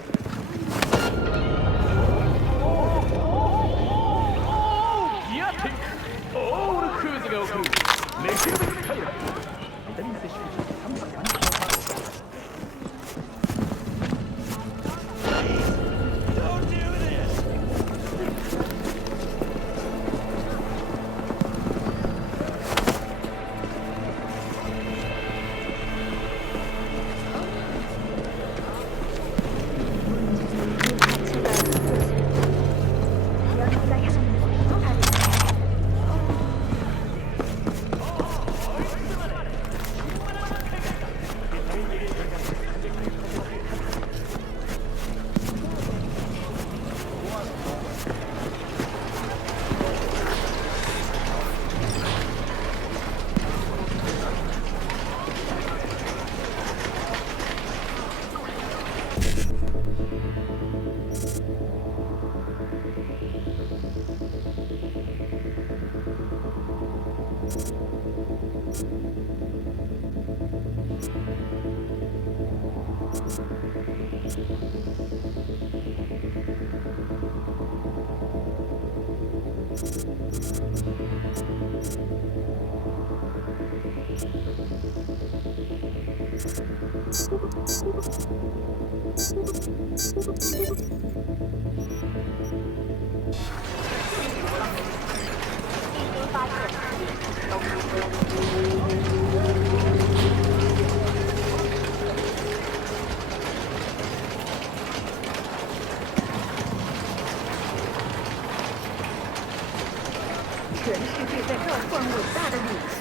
全世界在召唤伟大的领袖，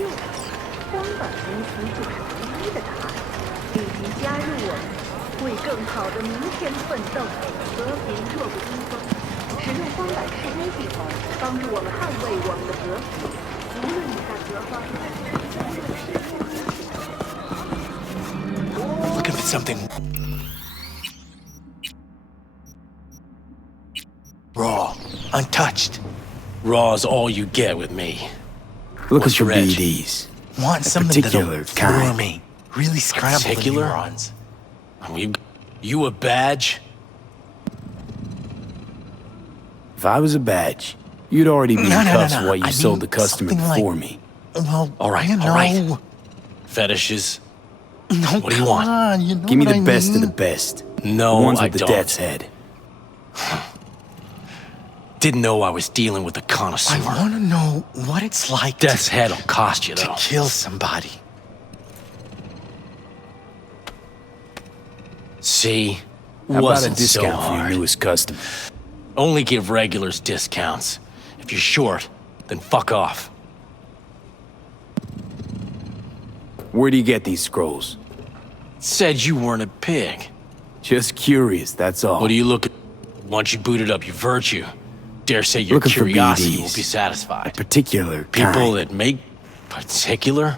荒坂公司就是唯一的答案。立即加入我们，为更好的明天奋斗。和平弱不禁风，使用荒坂士兵系统帮助我们捍卫我们的和平。无论你在何方。Looking for something raw, untouched. Raw's all you get with me. Looking What's for your edge? BDs. Want A something particular that'll floor kind. me. Really scramble the Particular? neurons. You a badge? If I was a badge, you'd already be in cuffs while you I sold mean, the customer something before like- me. Well, All right, you all know. right. Fetishes? No, What do you want? on, you know Give me what the I best of mean? the best. No, the ones I with the don't. death's head. Didn't know I was dealing with a connoisseur. I want to know what it's like Death's head'll cost you, to though. kill somebody. See? How about a Wasn't so discount for your hard. newest customer? Only give regulars discounts. If you're short, then fuck off. Where do you get these scrolls? Said you weren't a pig. Just curious, that's all. What are you looking? Once you booted up your virtue, dare say your Looking for curiosity BDs. will be satisfied. Particular People kind. that make particular?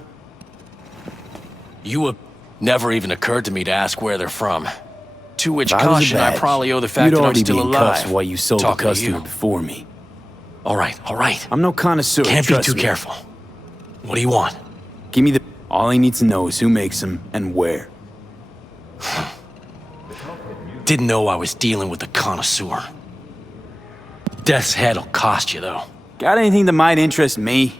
You never even occurred to me to ask where they're from. To which If I was a caution I badge, probably owe the fact you'd that I'm already still be in alive. cuffs while you sold the Talking to customer you. before me. All right, all right. I'm no connoisseur. Can't be trust too me. careful. What do you want? Give me the. All I need to know is who makes them and where. Didn't know I was dealing with a connoisseur. Death's head'll cost you, though. Got anything that might interest me?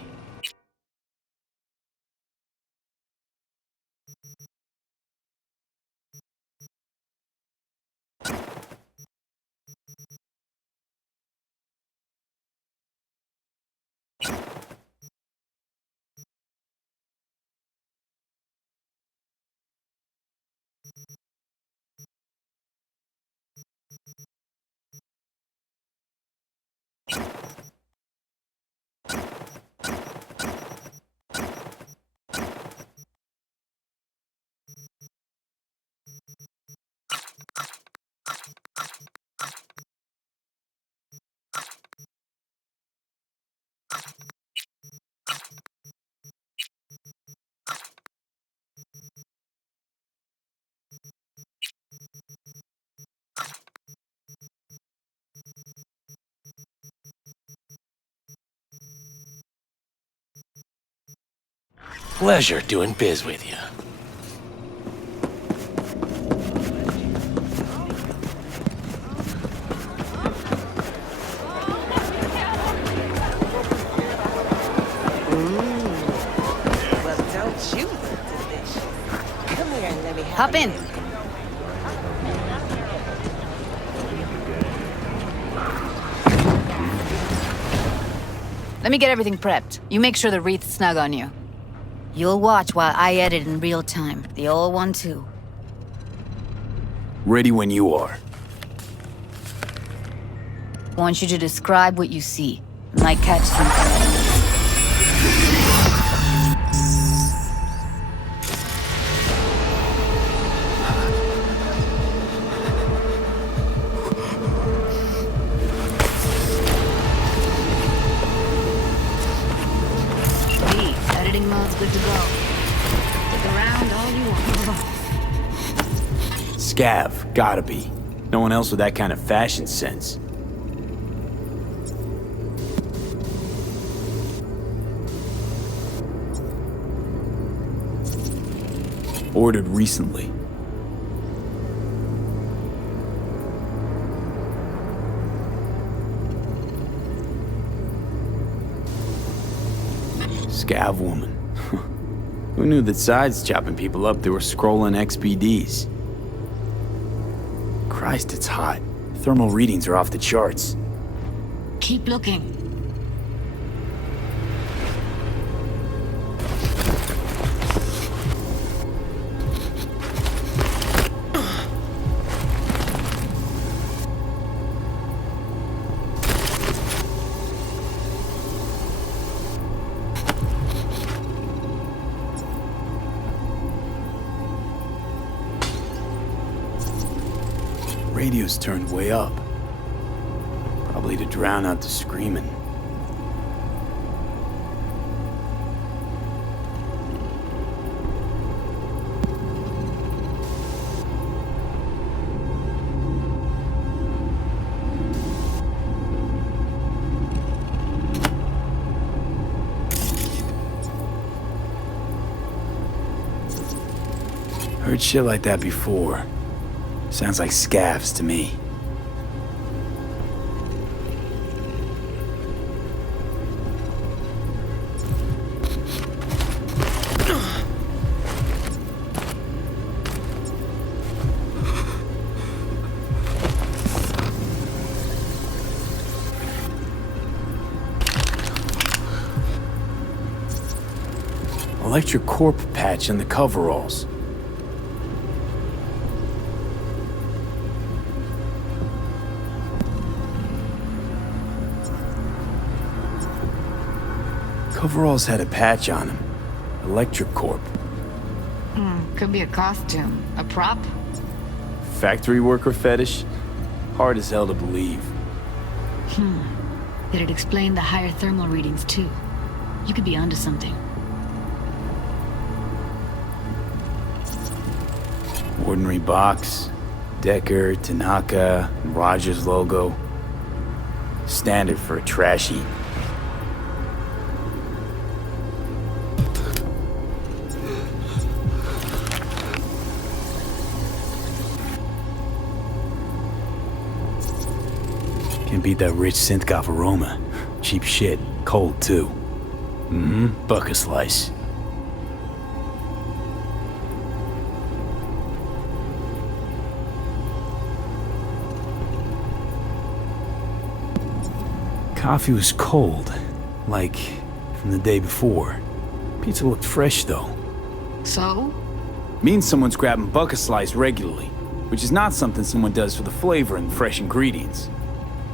Pleasure doing biz with you. Well, don't you look delicious. Come here and let me have Hop in. Let me get everything prepped. You make sure the wreath's snug on you. You'll watch while I edit in real time. The old one, too. Ready when you are. Want you to describe what you see. Might catch something. Sweet. Editing mode's good to go. Stick around all you want. Scav, gotta be. No one else with that kind of fashion sense. Ordered recently. Scav woman. Who knew that sides chopping people up, they were scrolling XBDs? Christ, it's hot. Thermal readings are off the charts. Keep looking. Radio's turned way up. Probably to drown out the screaming. Heard shit like that before. Sounds like scavs to me. Electric Corpo patch in the coveralls. Coveralls had a patch on them. Electric Corp. Could be a costume. A prop? Factory worker fetish? Hard as hell to believe. It'd explain the higher thermal readings, too. You could be onto something. Ordinary box. Decker, Tanaka, Rogers logo. Standard for a trashy. Can't beat that rich synth-goth aroma. Cheap shit. Cold, too. Bucket slice. Coffee was cold. Like, from the day before. Pizza looked fresh, though. So? Means someone's grabbing bucket slice regularly. Which is not something someone does for the flavor and fresh ingredients.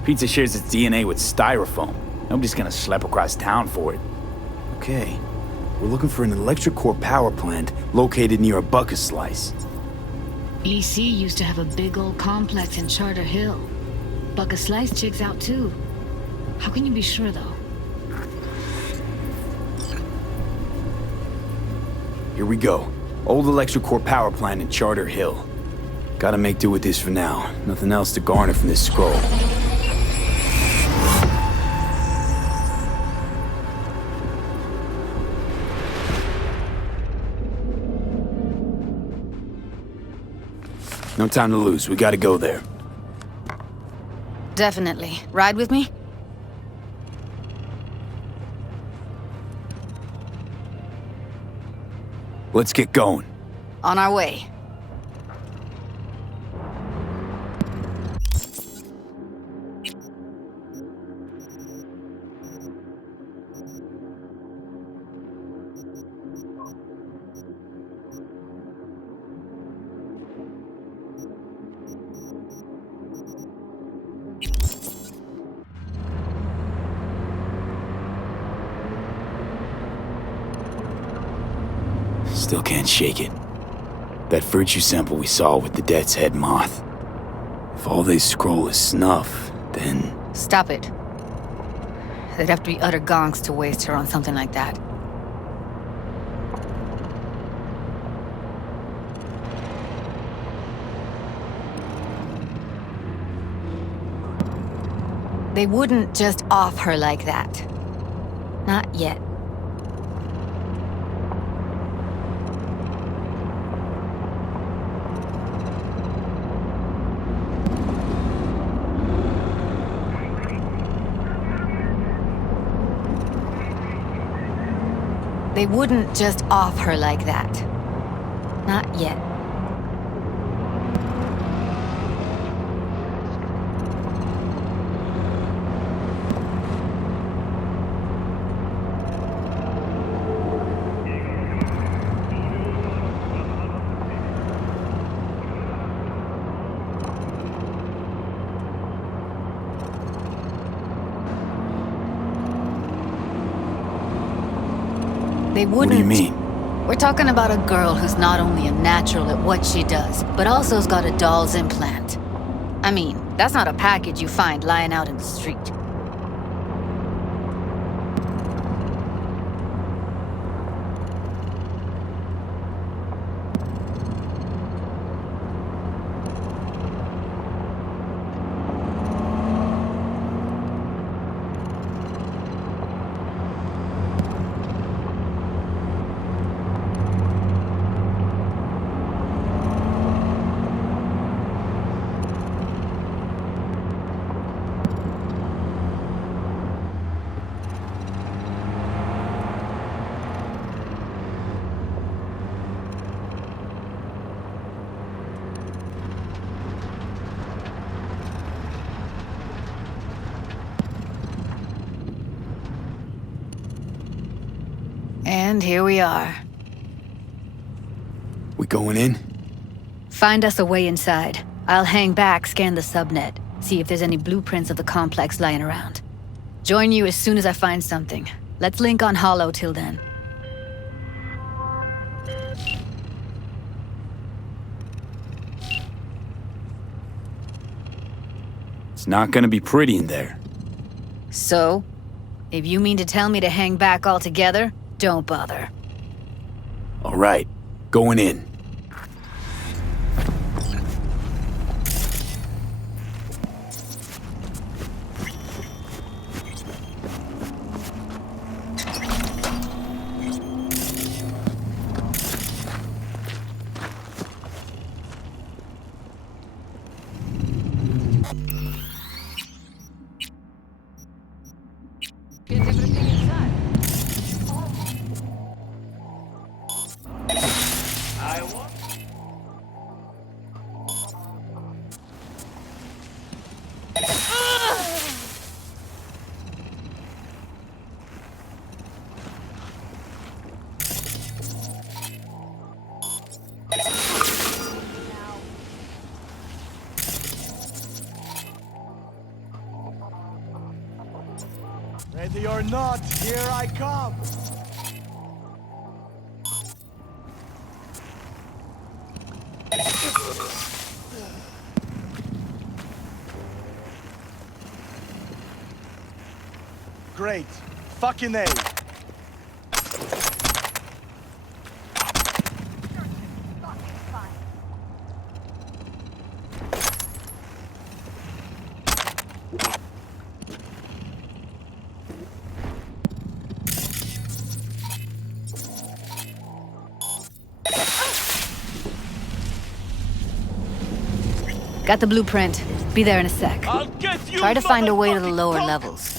Pizza shares its DNA with styrofoam. Nobody's gonna schlep across town for it. Okay, we're looking for an electric core power plant located near a bucket slice. EC used to have a big old complex in Charter Hill. Bucket Slice checks out too. How can you be sure though? Here we go. Old electric core power plant in Charter Hill. Gotta make do with this for now. Nothing else to garner from this scroll. No time to lose. We gotta go there. Definitely. Ride with me? Let's get going. On our way. Still can't shake it. That virtue sample we saw with the Death's Head moth. If all they scroll is snuff, then... Stop it. They'd have to be utter gonks to waste her on something like that. They wouldn't just off her like that. Not yet. They wouldn't just off her like that. Not yet. They wouldn't. What do you mean? We're talking about a girl who's not only a natural at what she does, but also's got a doll's implant. I mean, that's not a package you find lying out in the street. And here we are. We going in? Find us a way inside. I'll hang back, scan the subnet, see if there's any blueprints of the complex lying around. Join you as soon as I find something. Let's link on Hollow till then. It's not gonna be pretty in there. So? If you mean to tell me to hang back altogether, don't bother. All right, going in. Ready or not, here I come! Great. Fucking A. Got the blueprint. Be there in a sec. Try to find a way to the lower levels.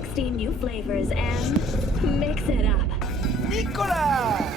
16 new flavors and mix it up. Nicola!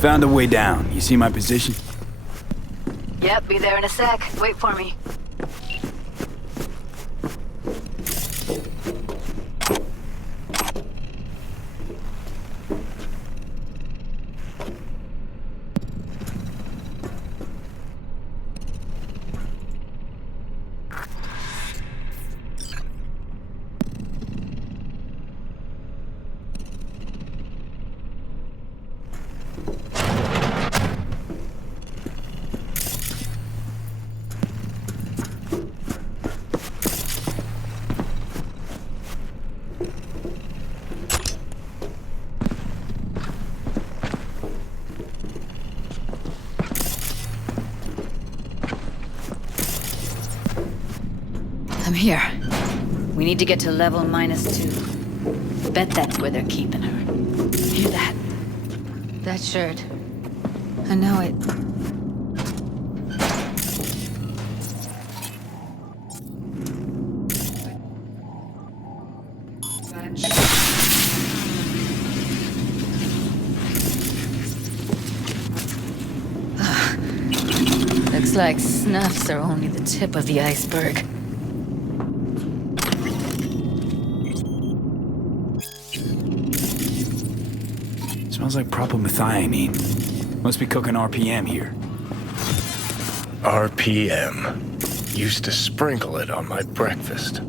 Found a way down. You see my position? Yep, be there in a sec. Wait for me. I'm here. We need to get to level -2. Bet that's where they're keeping her. Hear that? That shirt. I know it. Looks like snuffs are only the tip of the iceberg. Smells like propylmethionine. Must be cooking RPM here. RPM. Used to sprinkle it on my breakfast.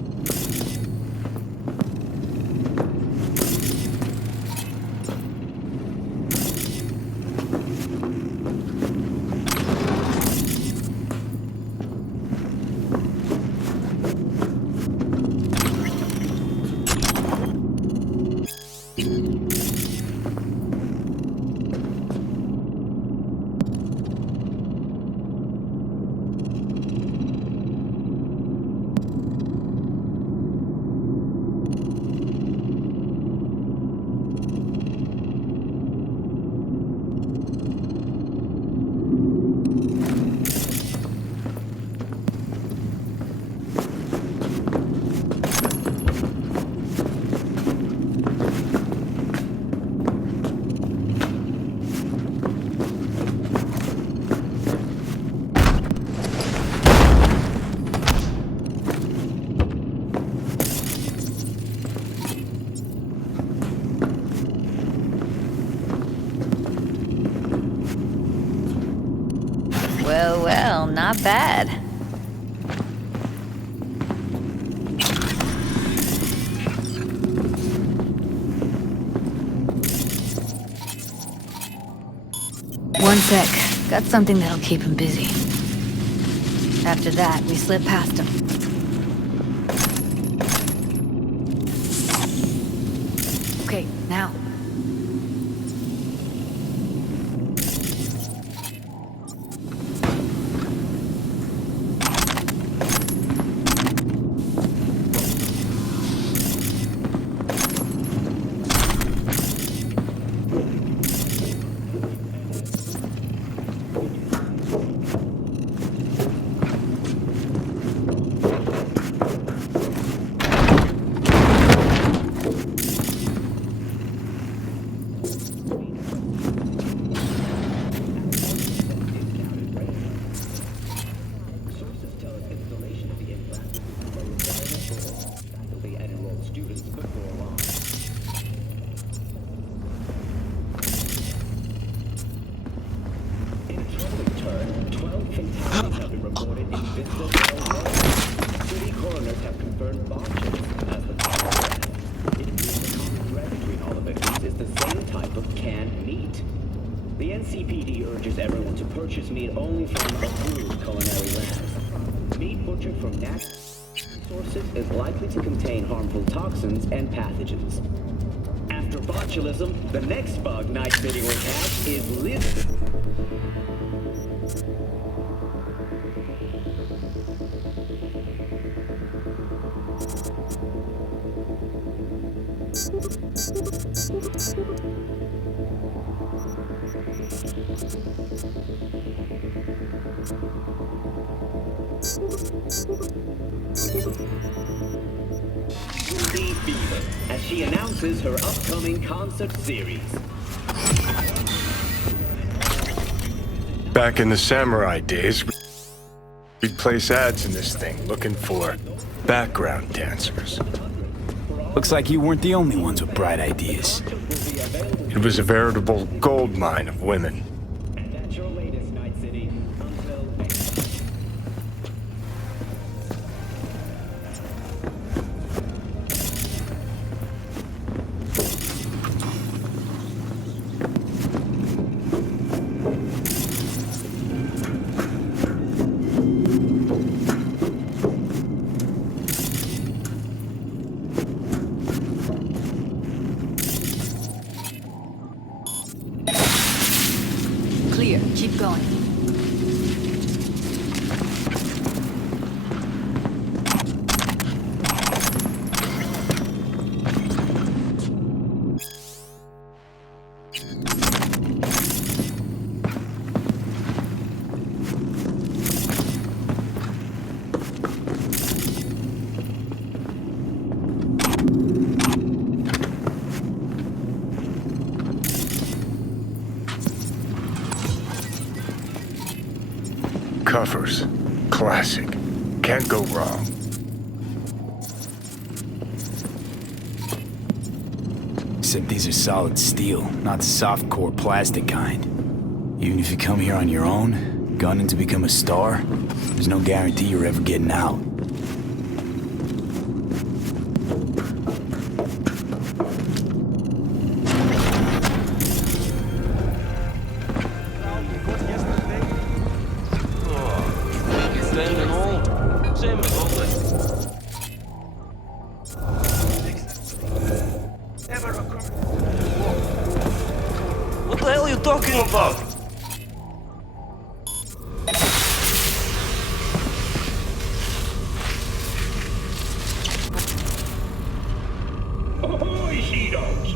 Well, not bad. One sec. Got something that'll keep him busy. After that, we slip past him. Okay, now. The NCPD urges everyone to purchase meat only from approved culinary labs. Meat butchered from natural sources is likely to contain harmful toxins and pathogens. After botulism, the next bug Night City will catch is liver. Fever, as she announces her upcoming concert series. Back in the samurai days, we'd place ads in this thing looking for background dancers. Looks like you weren't the only ones with bright ideas. It was a veritable gold mine of women. Clear. Keep going. Covers. Classic. Can't go wrong. Except these are solid steel, not the soft core plastic kind. Even if you come here on your own, gunning to become a star, there's no guarantee you're ever getting out. What the hell are you talking about? Ahoy, sea dogs!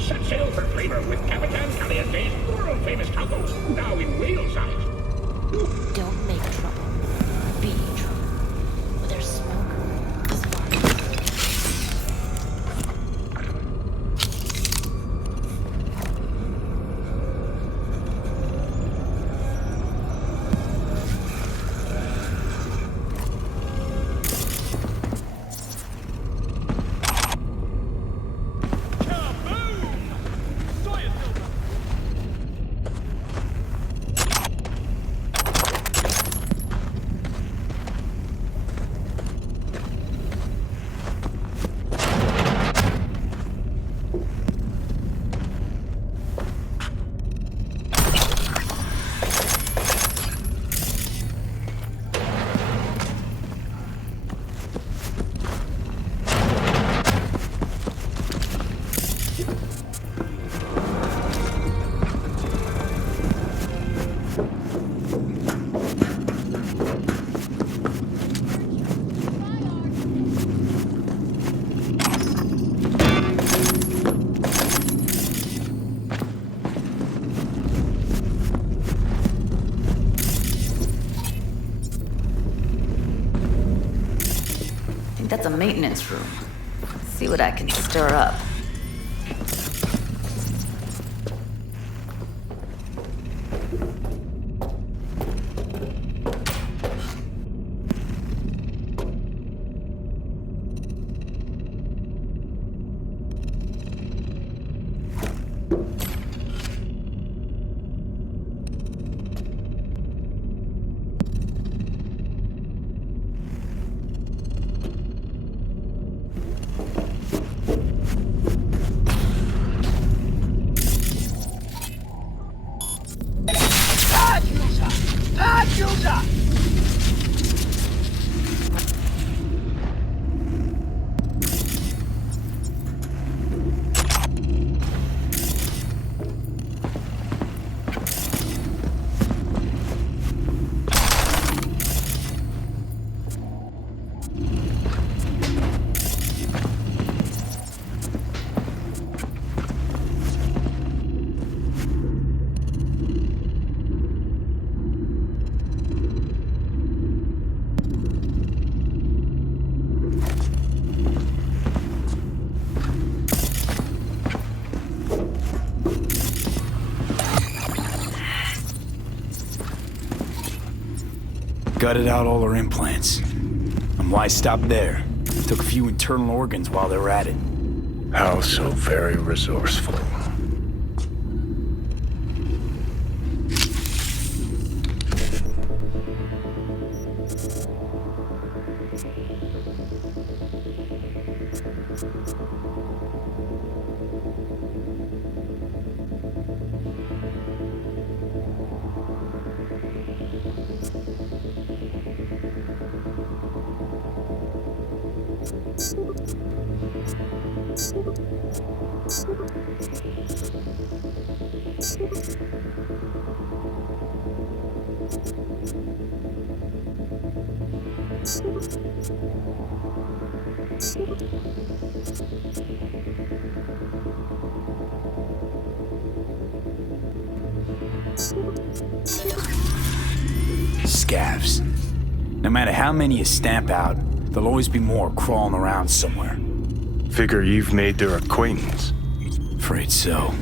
Set sail for flavor with Capitan Caliente's world-famous tacos, now in whale size. Don't make trouble. Be trouble. Where there's smoke, there's fire. That's a maintenance room. See what I can stir up. gutted out all her implants. And why stop there? Took a few internal organs while they were at it. How so very resourceful. Scavs. No matter how many you stamp out, there'll always be more crawling around somewhere. Figure you've made their acquaintance. Afraid so.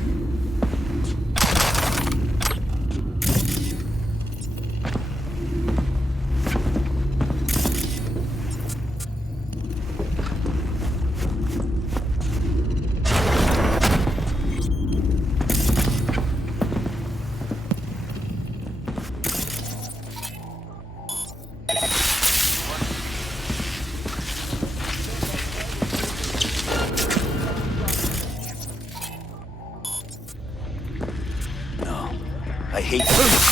I hate food.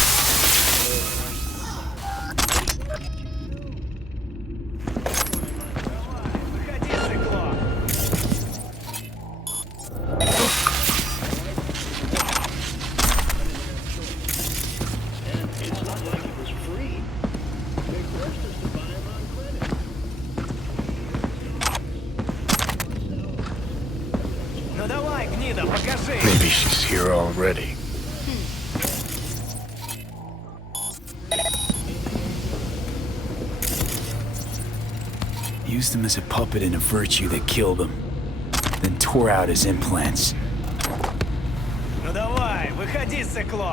Maybe she's here already. Used him as a puppet in a virtue that killed him. Then tore out his implants. Ну давай, выходи, сыкло!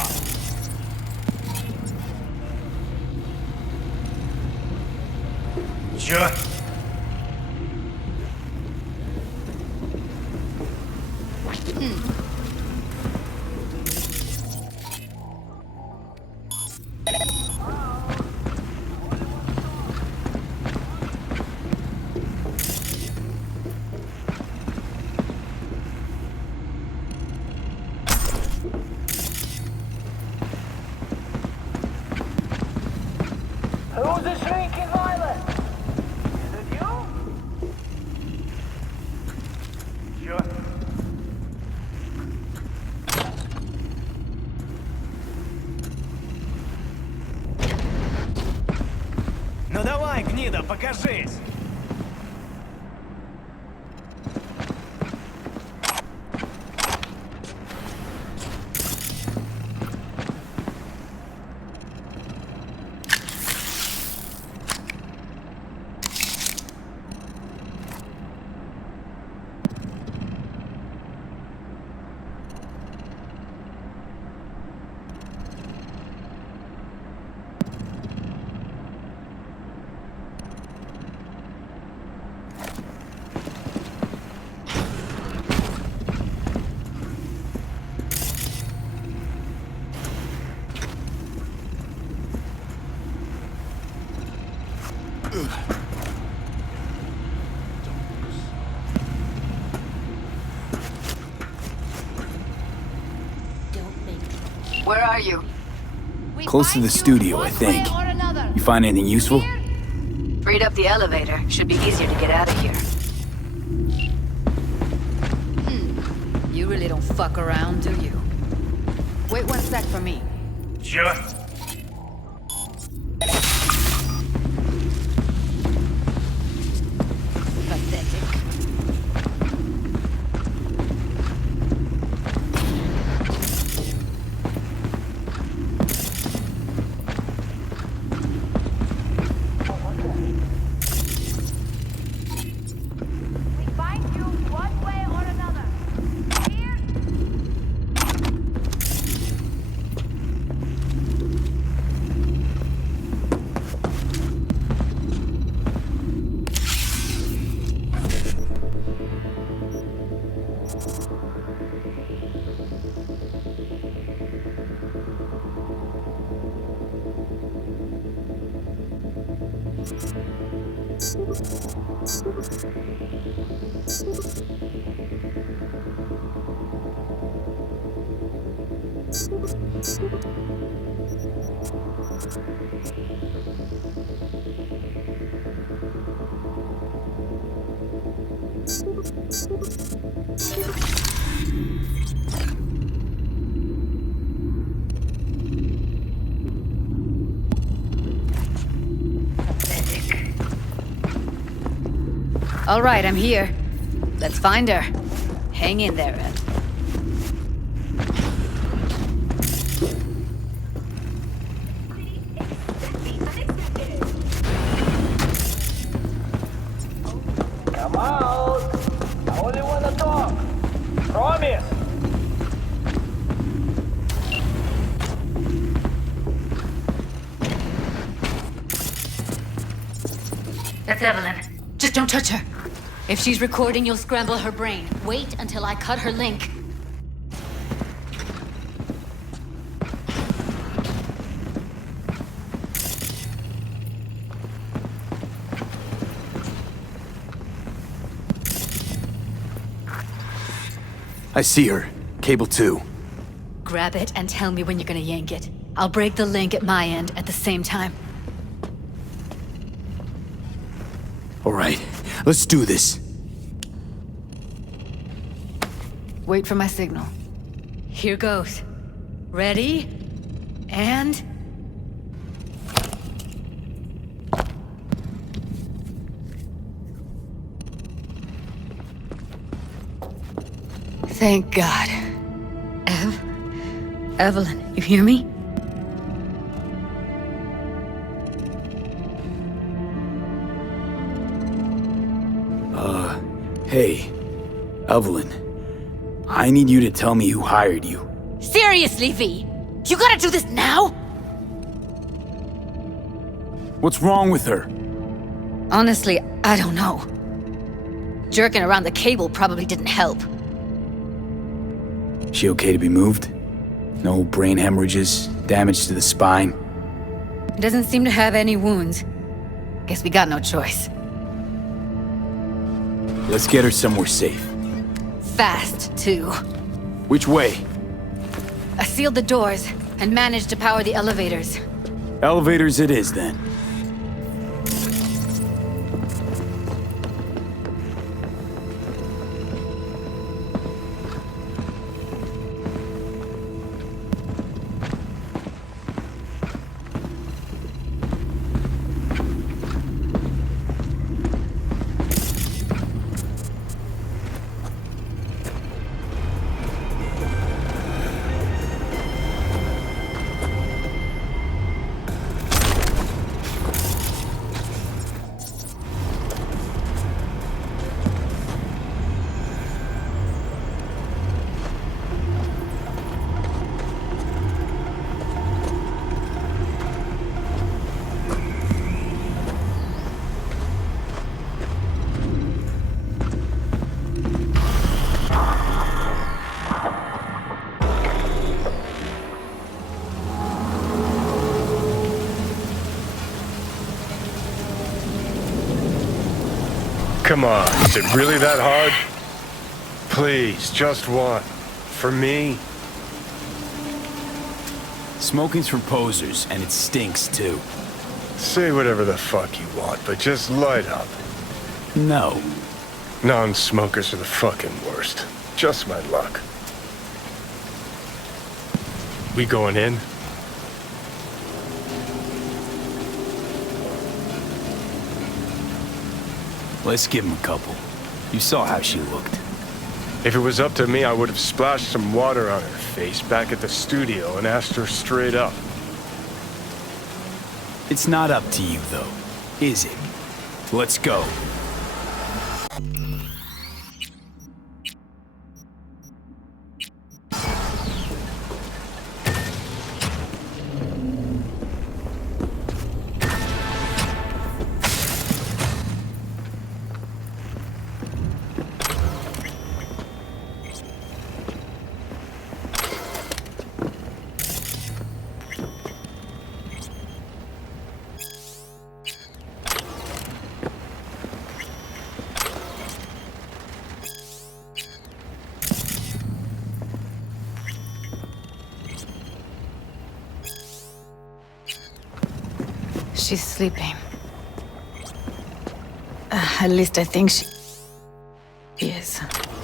Чё? Who's the shrieking violet? Is it you? Sure. Ну давай, гнида, покажись! Where are you? Close to the studio, I think. You find anything useful? Freed up the elevator. Should be easier to get out of here. You really don't fuck around, do you? Wait one sec for me. Sure. Pathetic. All right, I'm here. Let's find her. Hang in there, Ev. Come out! I only wanna talk. Promise! That's Evelyn. Just don't touch her. If she's recording, you'll scramble her brain. Wait until I cut her link. I see her. Cable 2. Grab it and tell me when you're gonna yank it. I'll break the link at my end at the same time. All right, let's do this. Wait for my signal. Here goes. Ready? And... Thank God. Evelyn, you hear me? Hey, Evelyn. I need you to tell me who hired you. Seriously, V? You gotta do this now? What's wrong with her? Honestly, I don't know. Jerking around the cable probably didn't help. She okay to be moved? No brain hemorrhages, damage to the spine? Doesn't seem to have any wounds. Guess we got no choice. Let's get her somewhere safe. Fast, too. Which way? I sealed the doors and managed to power the elevators. Elevators it is, then. Come on, is it really that hard? Please, just one. For me? Smoking's for posers, and it stinks, too. Say whatever the fuck you want, but just light up. No. Non-smokers are the fucking worst. Just my luck. We going in? Let's give him a couple. You saw how she looked. If it was up to me, I would have splashed some water on her face back at the studio and asked her straight up. It's not up to you, though, is it? Let's go. she's sleeping. At least I think she is.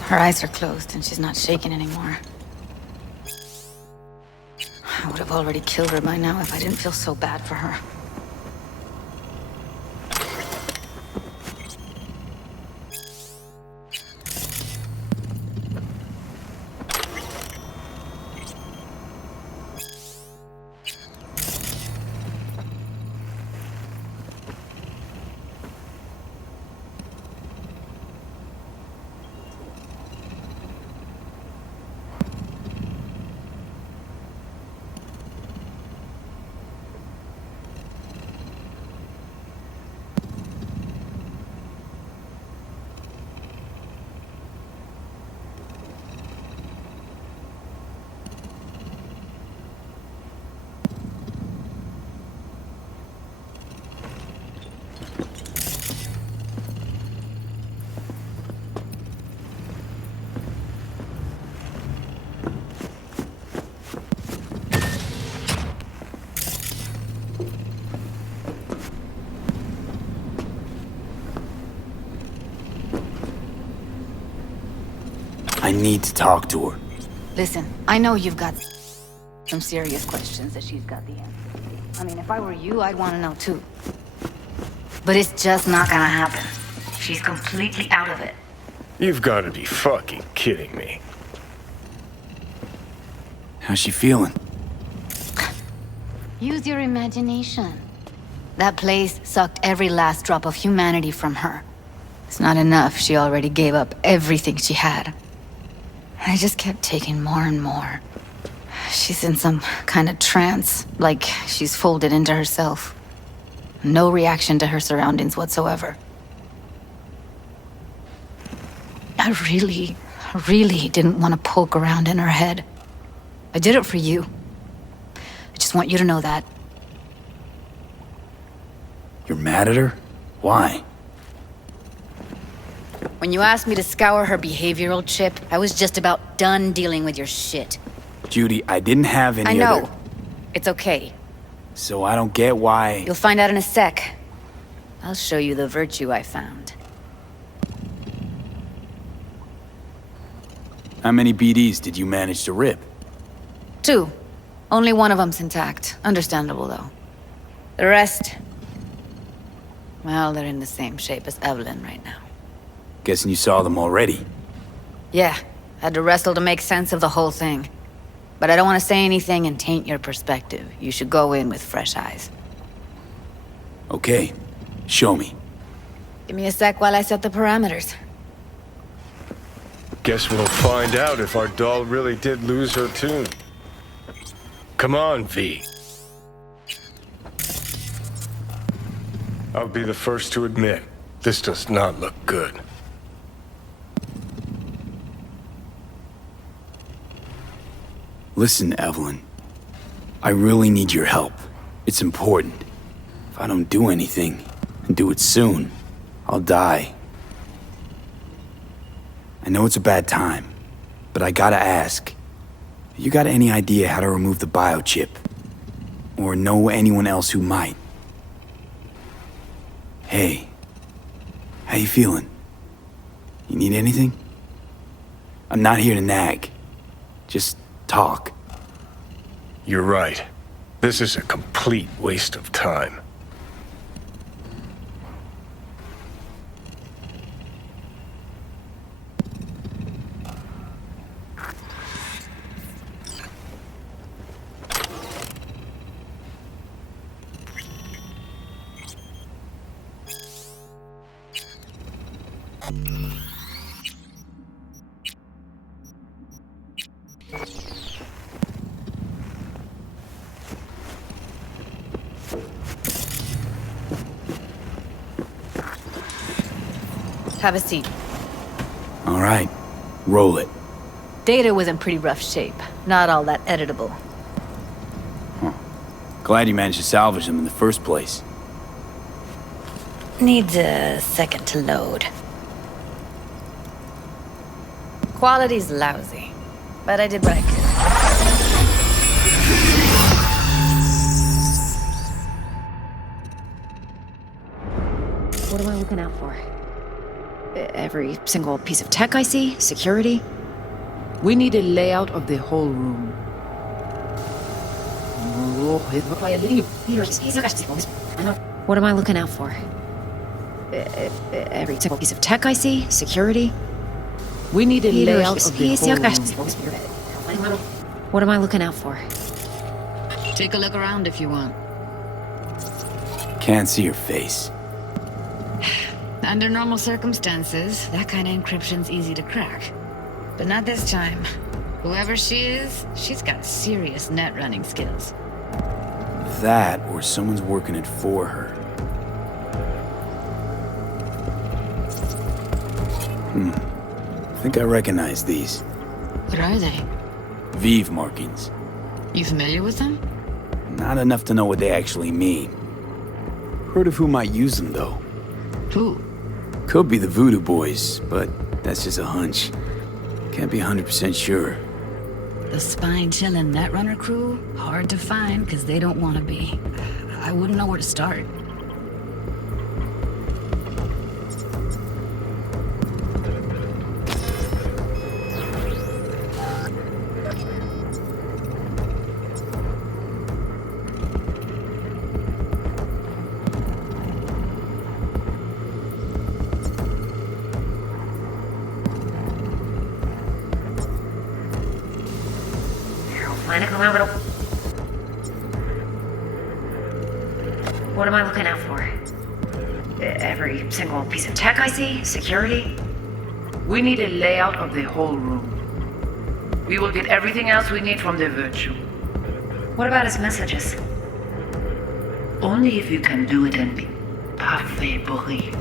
Her eyes are closed and she's not shaking anymore. I would have already killed her by now if I didn't feel so bad for her. I need to talk to her. Listen, I know you've got some serious questions that she's got the answer. I mean, if I were you, I'd want to know too. But it's just not gonna happen. She's completely out of it. You've got to be fucking kidding me. How's she feeling? Use your imagination. That place sucked every last drop of humanity from her. It's not enough. She already gave up everything she had. I just kept taking more and more. She's in some kind of trance, like she's folded into herself. No reaction to her surroundings whatsoever. I really didn't want to poke around in her head. I did it for you. I just want you to know that. You're mad at her? Why? When you asked me to scour her behavioral chip, I was just about done dealing with your shit. Judy, I didn't have any I know. other... It's okay. So I don't get why... You'll find out in a sec. I'll show you the virtue I found. How many BDs did you manage to rip? 2. Only one of them's intact. Understandable, though. The rest... well, they're in the same shape as Evelyn right now. Guessing you saw them already. Yeah, had to wrestle to make sense of the whole thing. But I don't want to say anything and taint your perspective. You should go in with fresh eyes. Okay, show me. Give me a sec while I set the parameters. Guess we'll find out if our doll really did lose her tune. Come on, V. I'll be the first to admit, this does not look good. Listen, Evelyn. I really need your help. It's important. If I don't do anything, and do it soon, I'll die. I know it's a bad time, but I gotta ask. You got any idea how to remove the biochip? Or know anyone else who might? Hey, how you feeling? You need anything? I'm not here to nag. Just talk. You're right. This is a complete waste of time. Have a seat. All right, roll it. Data was in pretty rough shape. Not all that editable. Glad you managed to salvage them in the first place. Needs a second to load. Quality's lousy, but I did what I could. for? Every single piece of tech I see? Security? We need a layout of the whole room. What am I looking out for? Every single piece of tech I see? Security? We need a layout of the whole room. What am I looking out for? Take a look around if you want. Can't see your face. Under normal circumstances, that kind of encryption's easy to crack. But not this time. Whoever she is, she's got serious net running skills. That, or someone's working it for her. I think I recognize these. What are they? Vive markings. You familiar with them? Not enough to know what they actually mean. Heard of who might use them, though. Who? Could be the Voodoo Boys, but that's just a hunch. Can't be 100% sure. The spine-chilling Netrunner crew? Hard to find, because they don't want to be. I wouldn't know where to start. What am I looking out for? Every single piece of tech I see? Security? We need a layout of the whole room. We will get everything else we need from the virtue. What about his messages? Only if you can do it and be parfait pourri.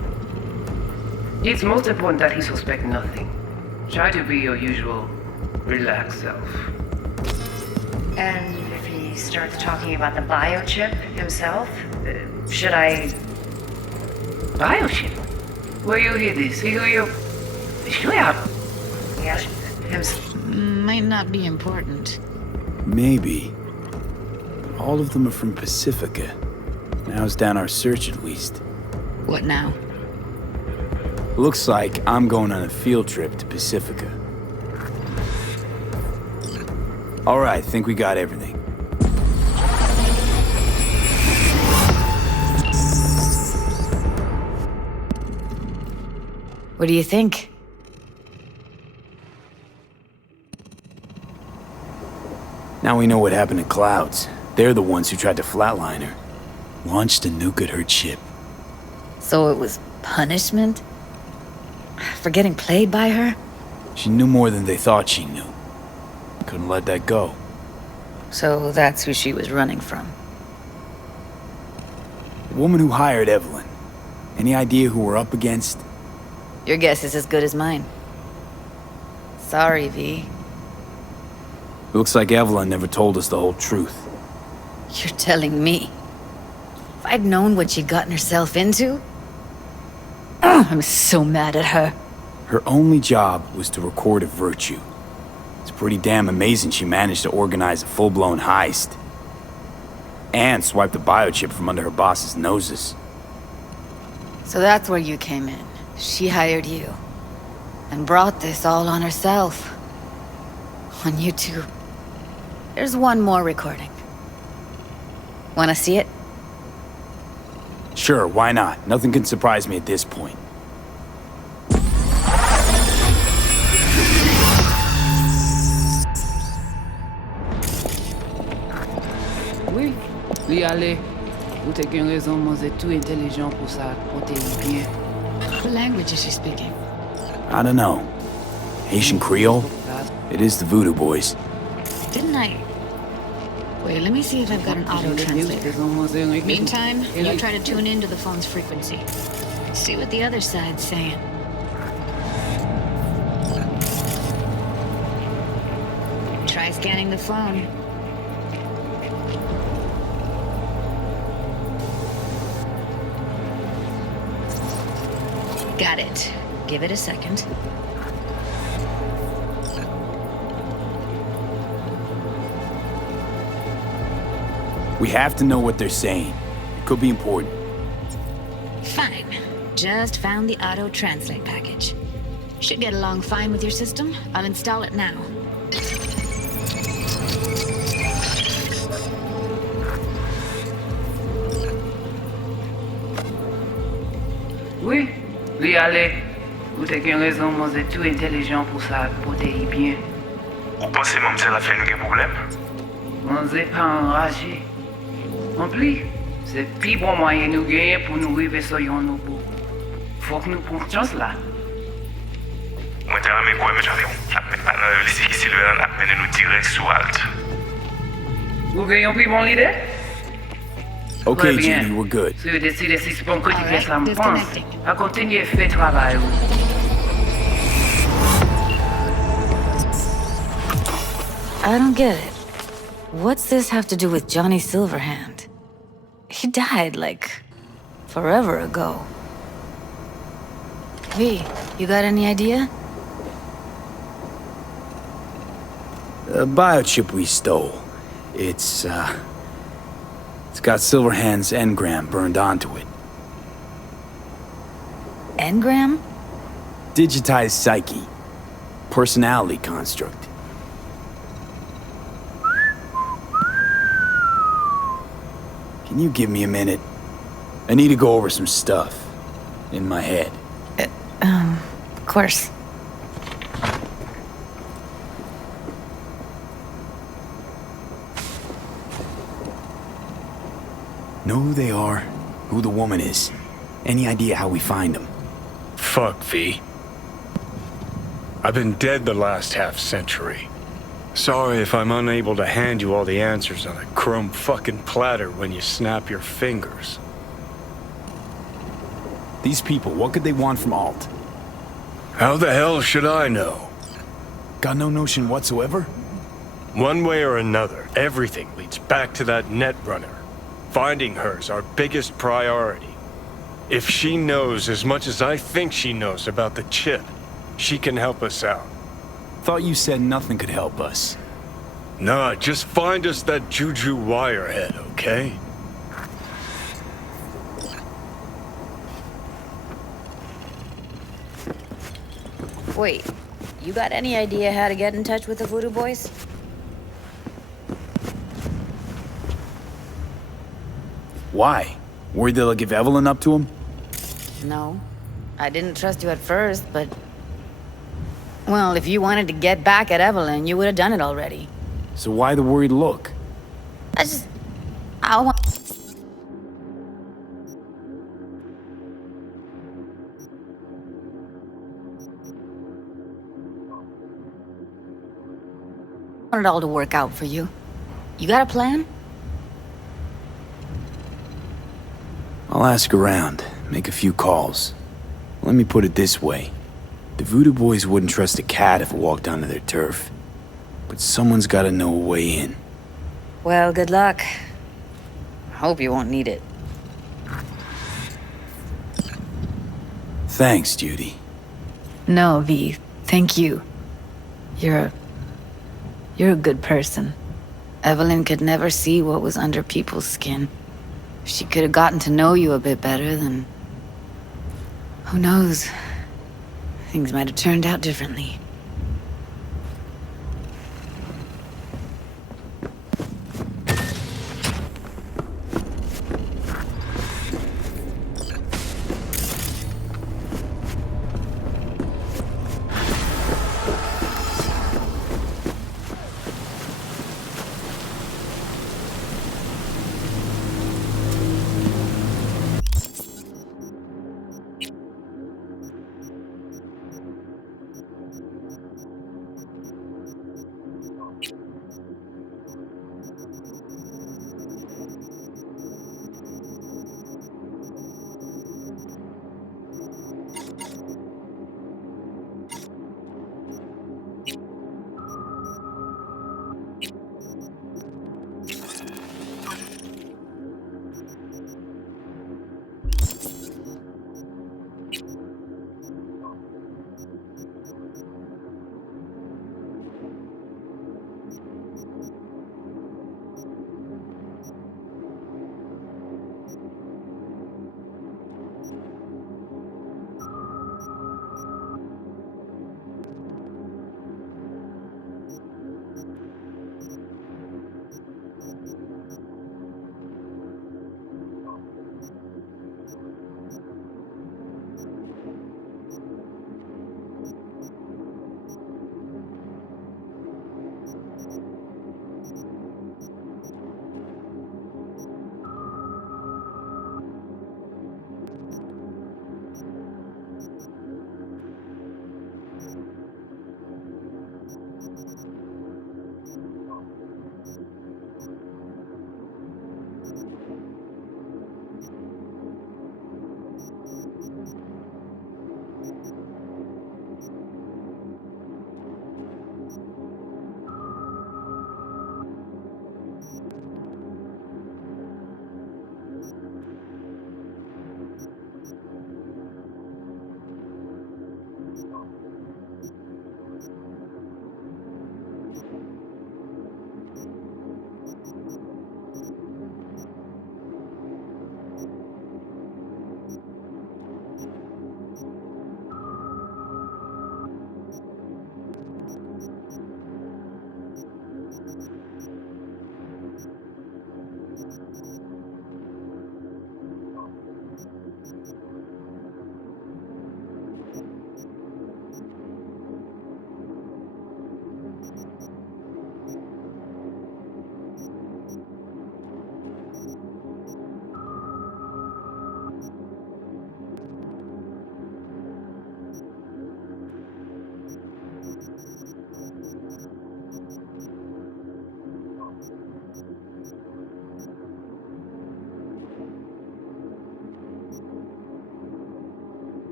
It's most important that he suspect nothing. Try to be your usual relaxed self. And if he starts talking about the biochip himself, should I... Biochip? Where you hear this? Hear you... Yes, himself. Might not be important. Maybe. All of them are from Pacifica. Now's down our search, at least. What now? Looks like I'm going on a field trip to Pacifica. Alright, think we got everything. What do you think? Now we know what happened to Clouds. They're the ones who tried to flatline her. Launched a nuke at her ship. So it was punishment? For getting played by her? She knew more than they thought she knew. Couldn't let that go. So that's who she was running from. The woman who hired Evelyn. Any idea who we're up against? Your guess is as good as mine. Sorry, V. Looks like Evelyn never told us the whole truth. You're telling me? If I'd known what she'd gotten herself into... I'm so mad at her. Her only job was to record a virtue. It's pretty damn amazing she managed to organize a full-blown heist. And swipe the biochip from under her boss's noses. So that's where you came in. She hired you. And brought this all on herself. On YouTube. There's one more recording. Wanna see it? Sure, why not? Nothing can surprise me at this point. Oui, oui, allez. Vous êtes une raison, moi, c'est tout intelligent pour ça, pour te bien. What language is she speaking? I don't know. Haitian Creole? It is the Voodoo Boys. Didn't I? Wait, let me see if I've got an auto-translator. Meantime, you try to tune into the phone's frequency. See what the other side's saying. Try scanning the phone. Got it. Give it a second. We have to know what they're saying. It could be important. Fine. just found the auto-translate package. Should get along fine with your system. I'll install it now. Oui, lui allez. Vous avez une raison, moi c'est tout intelligent pour ça, pour te y bien. Vous pensez que ça a fait un problème? On n'est pas enragé. En plus, c'est le plus bon moyen de nous gagner pour nous arriver sur nos bouts. Faut que nous prenions chance là. Moi, je vais quoi, mais j'avais laissé Sylvain appeler nous direct sur Alt. Vous gagnez un plus bon idée? Okay, Très bien. Judy, we're good. Si vous décidez si c'est bon que tu All fais right, ça, me pense. disconnecting. À continuer, fais travail. I don't get it. What's this have to do with Johnny Silverhand? He died, like, forever ago. V, you got any idea? The biochip we stole. It's got Silverhand's engram burned onto it. Engram? Digitized psyche. Personality construct. Can you give me a minute? I need to go over some stuff. In my head. Of course. Know who they are, who the woman is. Any idea how we find them? Fuck, V. I've been dead the last half-century. Sorry if I'm unable to hand you all the answers on a chrome fucking platter when you snap your fingers. These people, what could they want from Alt? How the hell should I know? Got no notion whatsoever? One way or another, everything leads back to that Netrunner. Finding her's our biggest priority. If she knows as much as I think she knows about the chip, she can help us out. Thought you said nothing could help us. Nah, just find us that Juju wirehead, okay? Wait, you got any idea how to get in touch with the Voodoo Boys? Why? Worried they'll give Evelyn up to him? No. I didn't trust you at first, but... Well, if you wanted to get back at Evelyn, you would have done it already. So why the worried look? I want... want it all to work out for you. You got a plan? I'll ask around, make a few calls. Let me put it this way. The Voodoo Boys wouldn't trust a cat if it walked onto their turf. But someone's gotta know a way in. Well, good luck. Hope you won't need it. Thanks, Judy. No, V. Thank you. You're a good person. Evelyn could never see what was under people's skin. If she could have gotten to know you a bit better, then... who knows? Things might have turned out differently.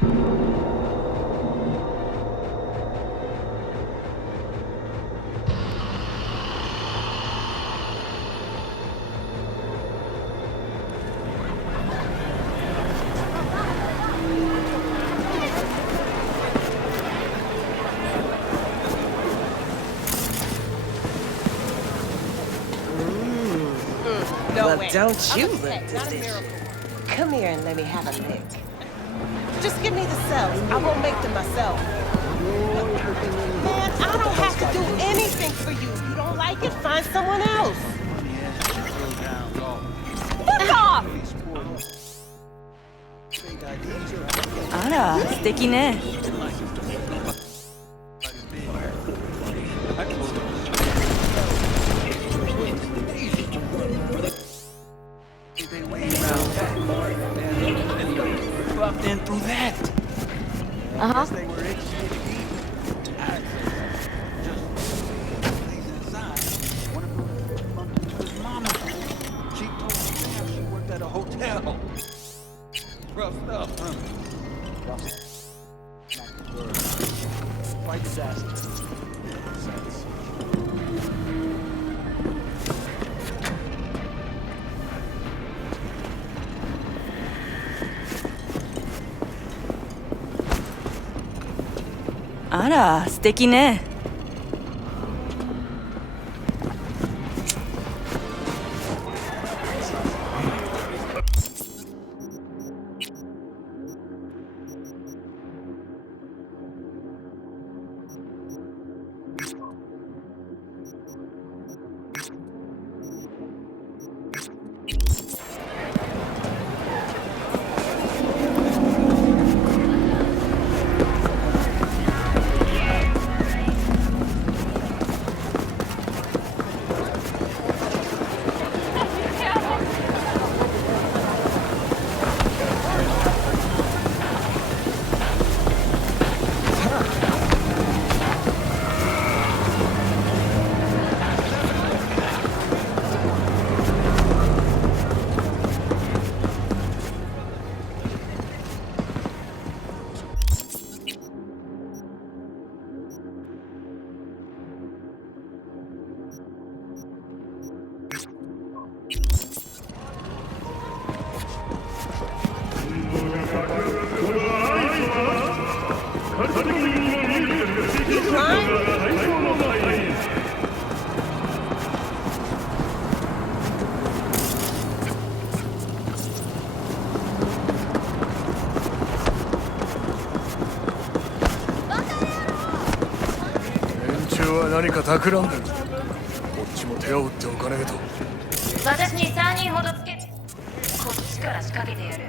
Well, don't you look delicious. Come here and let me have a lick. Just give me the cells. I won't make them myself. Man, I don't have to do anything for you. You don't like it? Find someone else. Fuck off! あら、素敵ね。Dropped in through that. Uh-huh. She told Sam she worked at a hotel. Rough stuff, huh? Quite disaster.あら、素敵ね。何か企んでる。こっちも手を打っておかねえと。私に3人ほどつけこっちから仕掛けてやる。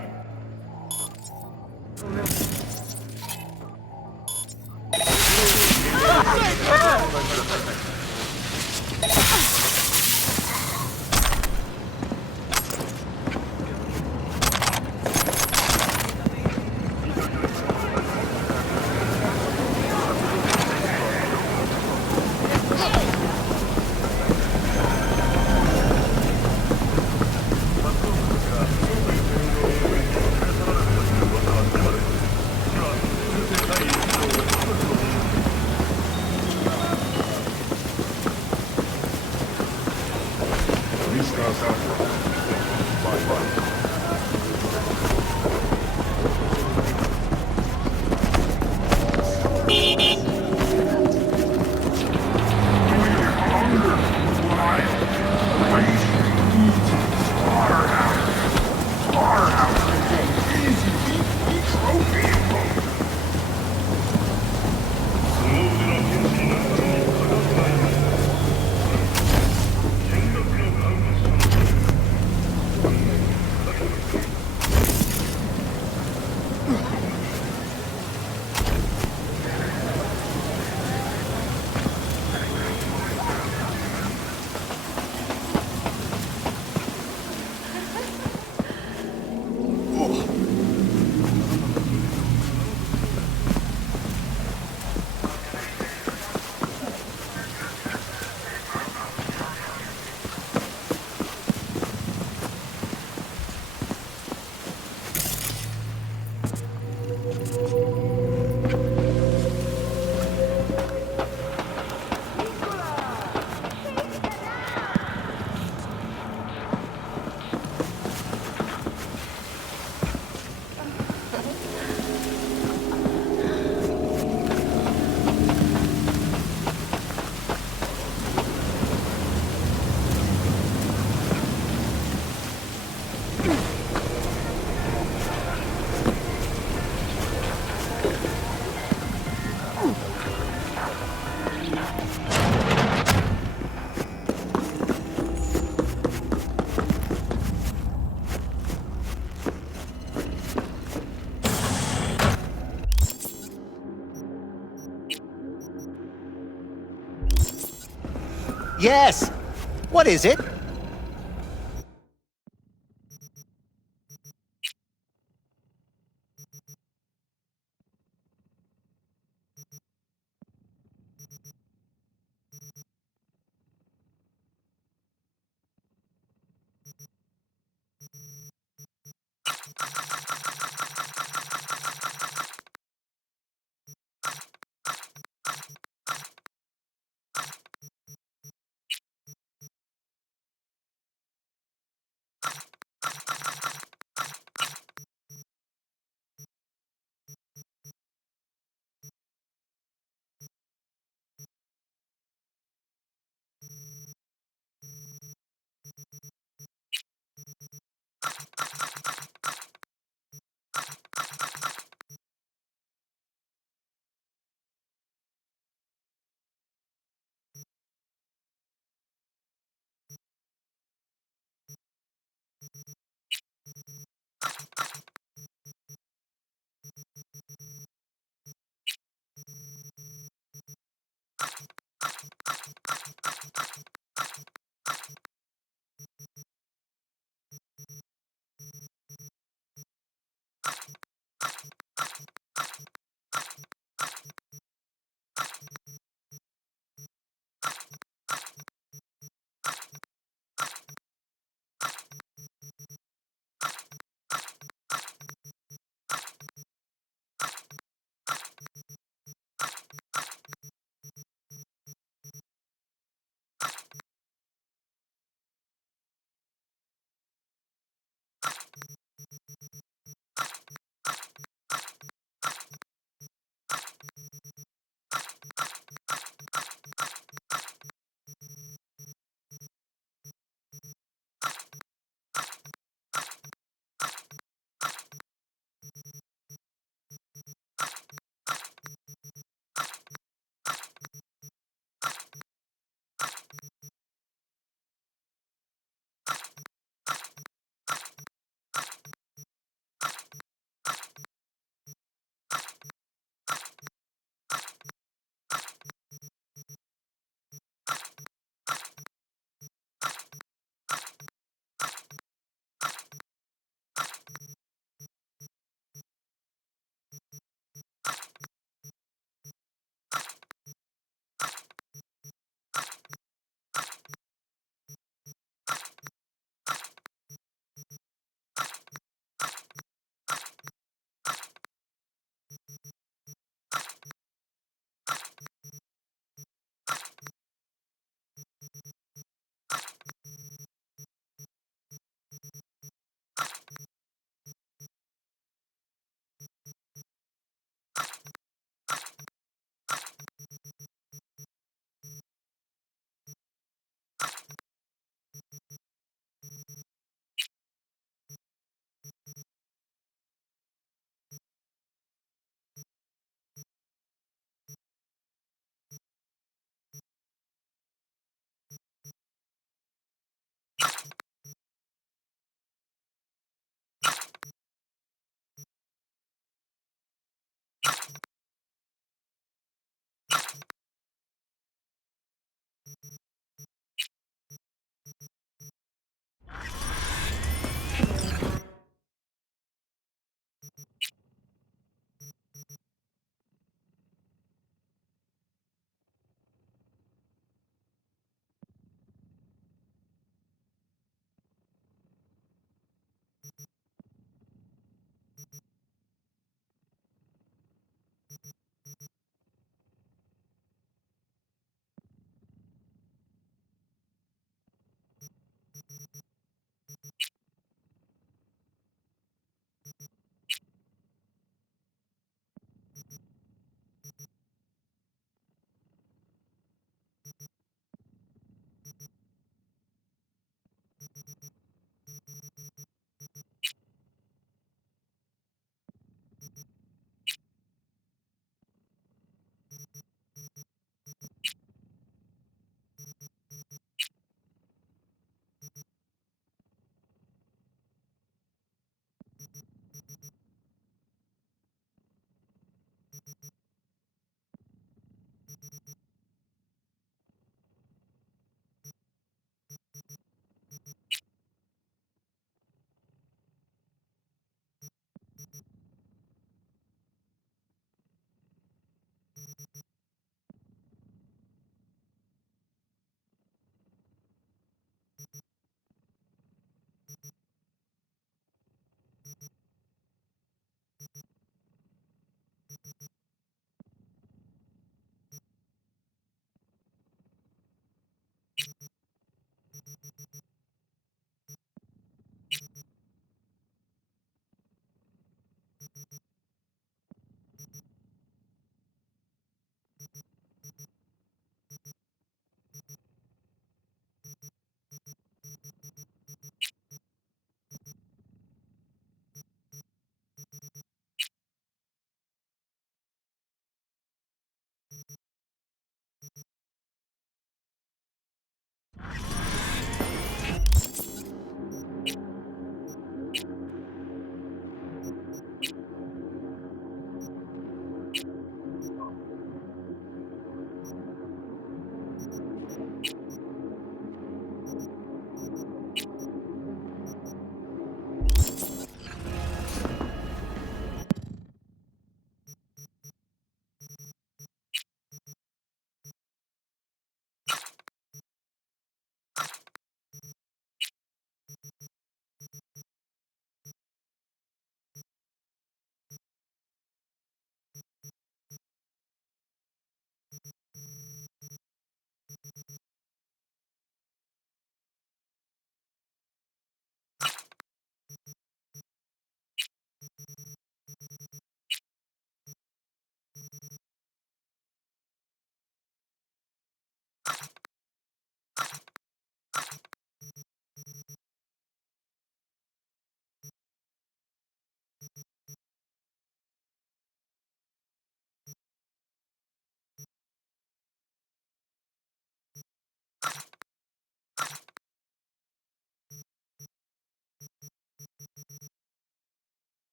Yes! What is it?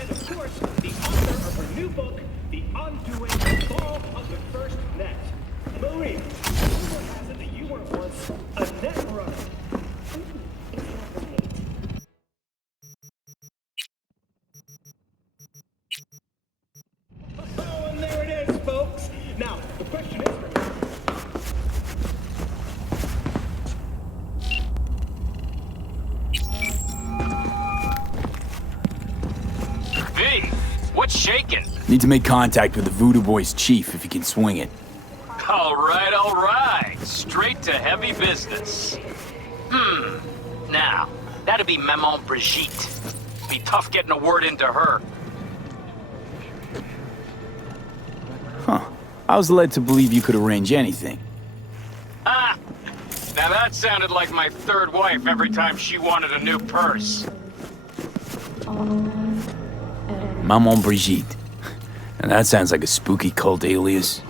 And of course, the author of her new book, The Undoing the Fall of the First Net. Marie, rumor has it that you were once a net runner. Oh, and there it is, folks. Now, the question is, V, what's shaking? Need to make contact with the Voodoo Boys chief if you can swing it. All right. Straight to heavy business. Now, that'd be Maman Brigitte. Be tough getting a word into her. Huh. I was led to believe you could arrange anything. Ah! Now that sounded like my third wife every time she wanted a new purse. Maman Brigitte. And that sounds like a spooky cult alias.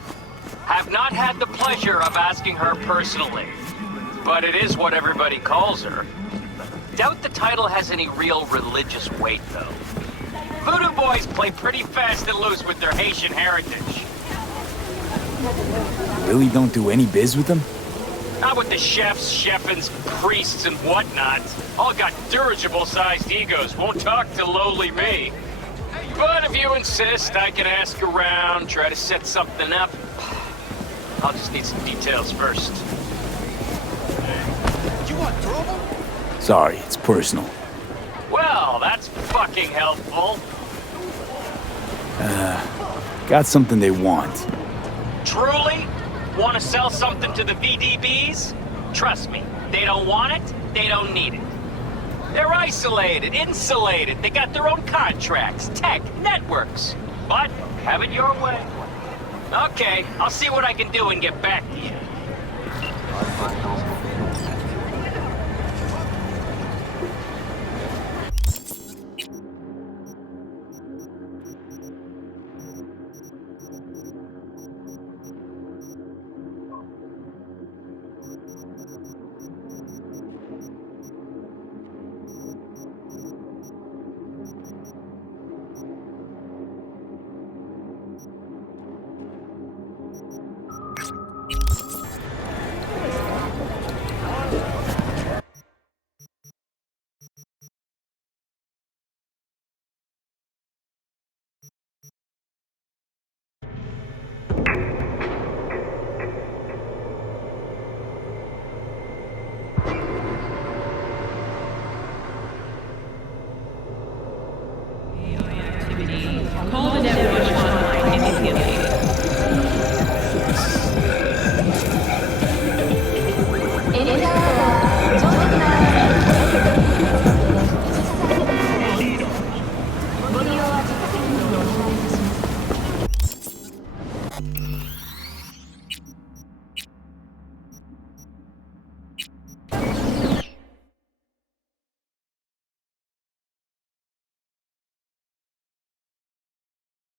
Have not had the pleasure of asking her personally, but it is what everybody calls her. Doubt the title has any real religious weight, though. Voodoo boys play pretty fast and loose with their Haitian heritage. Really don't do any biz with them? Not with the chefs, chefins, priests, and whatnot. All got dirigible-sized egos, won't talk to lowly me. But if you insist, I can ask around, try to set something up. I'll just need some details first. You want trouble? Sorry, it's personal. Well, that's fucking helpful. Got something they want. Truly? Want to sell something to the VDBs? Trust me, they don't want it, they don't need it. They're isolated, insulated, they got their own contracts, tech, networks. But have it your way. Okay, I'll see what I can do and get back to you.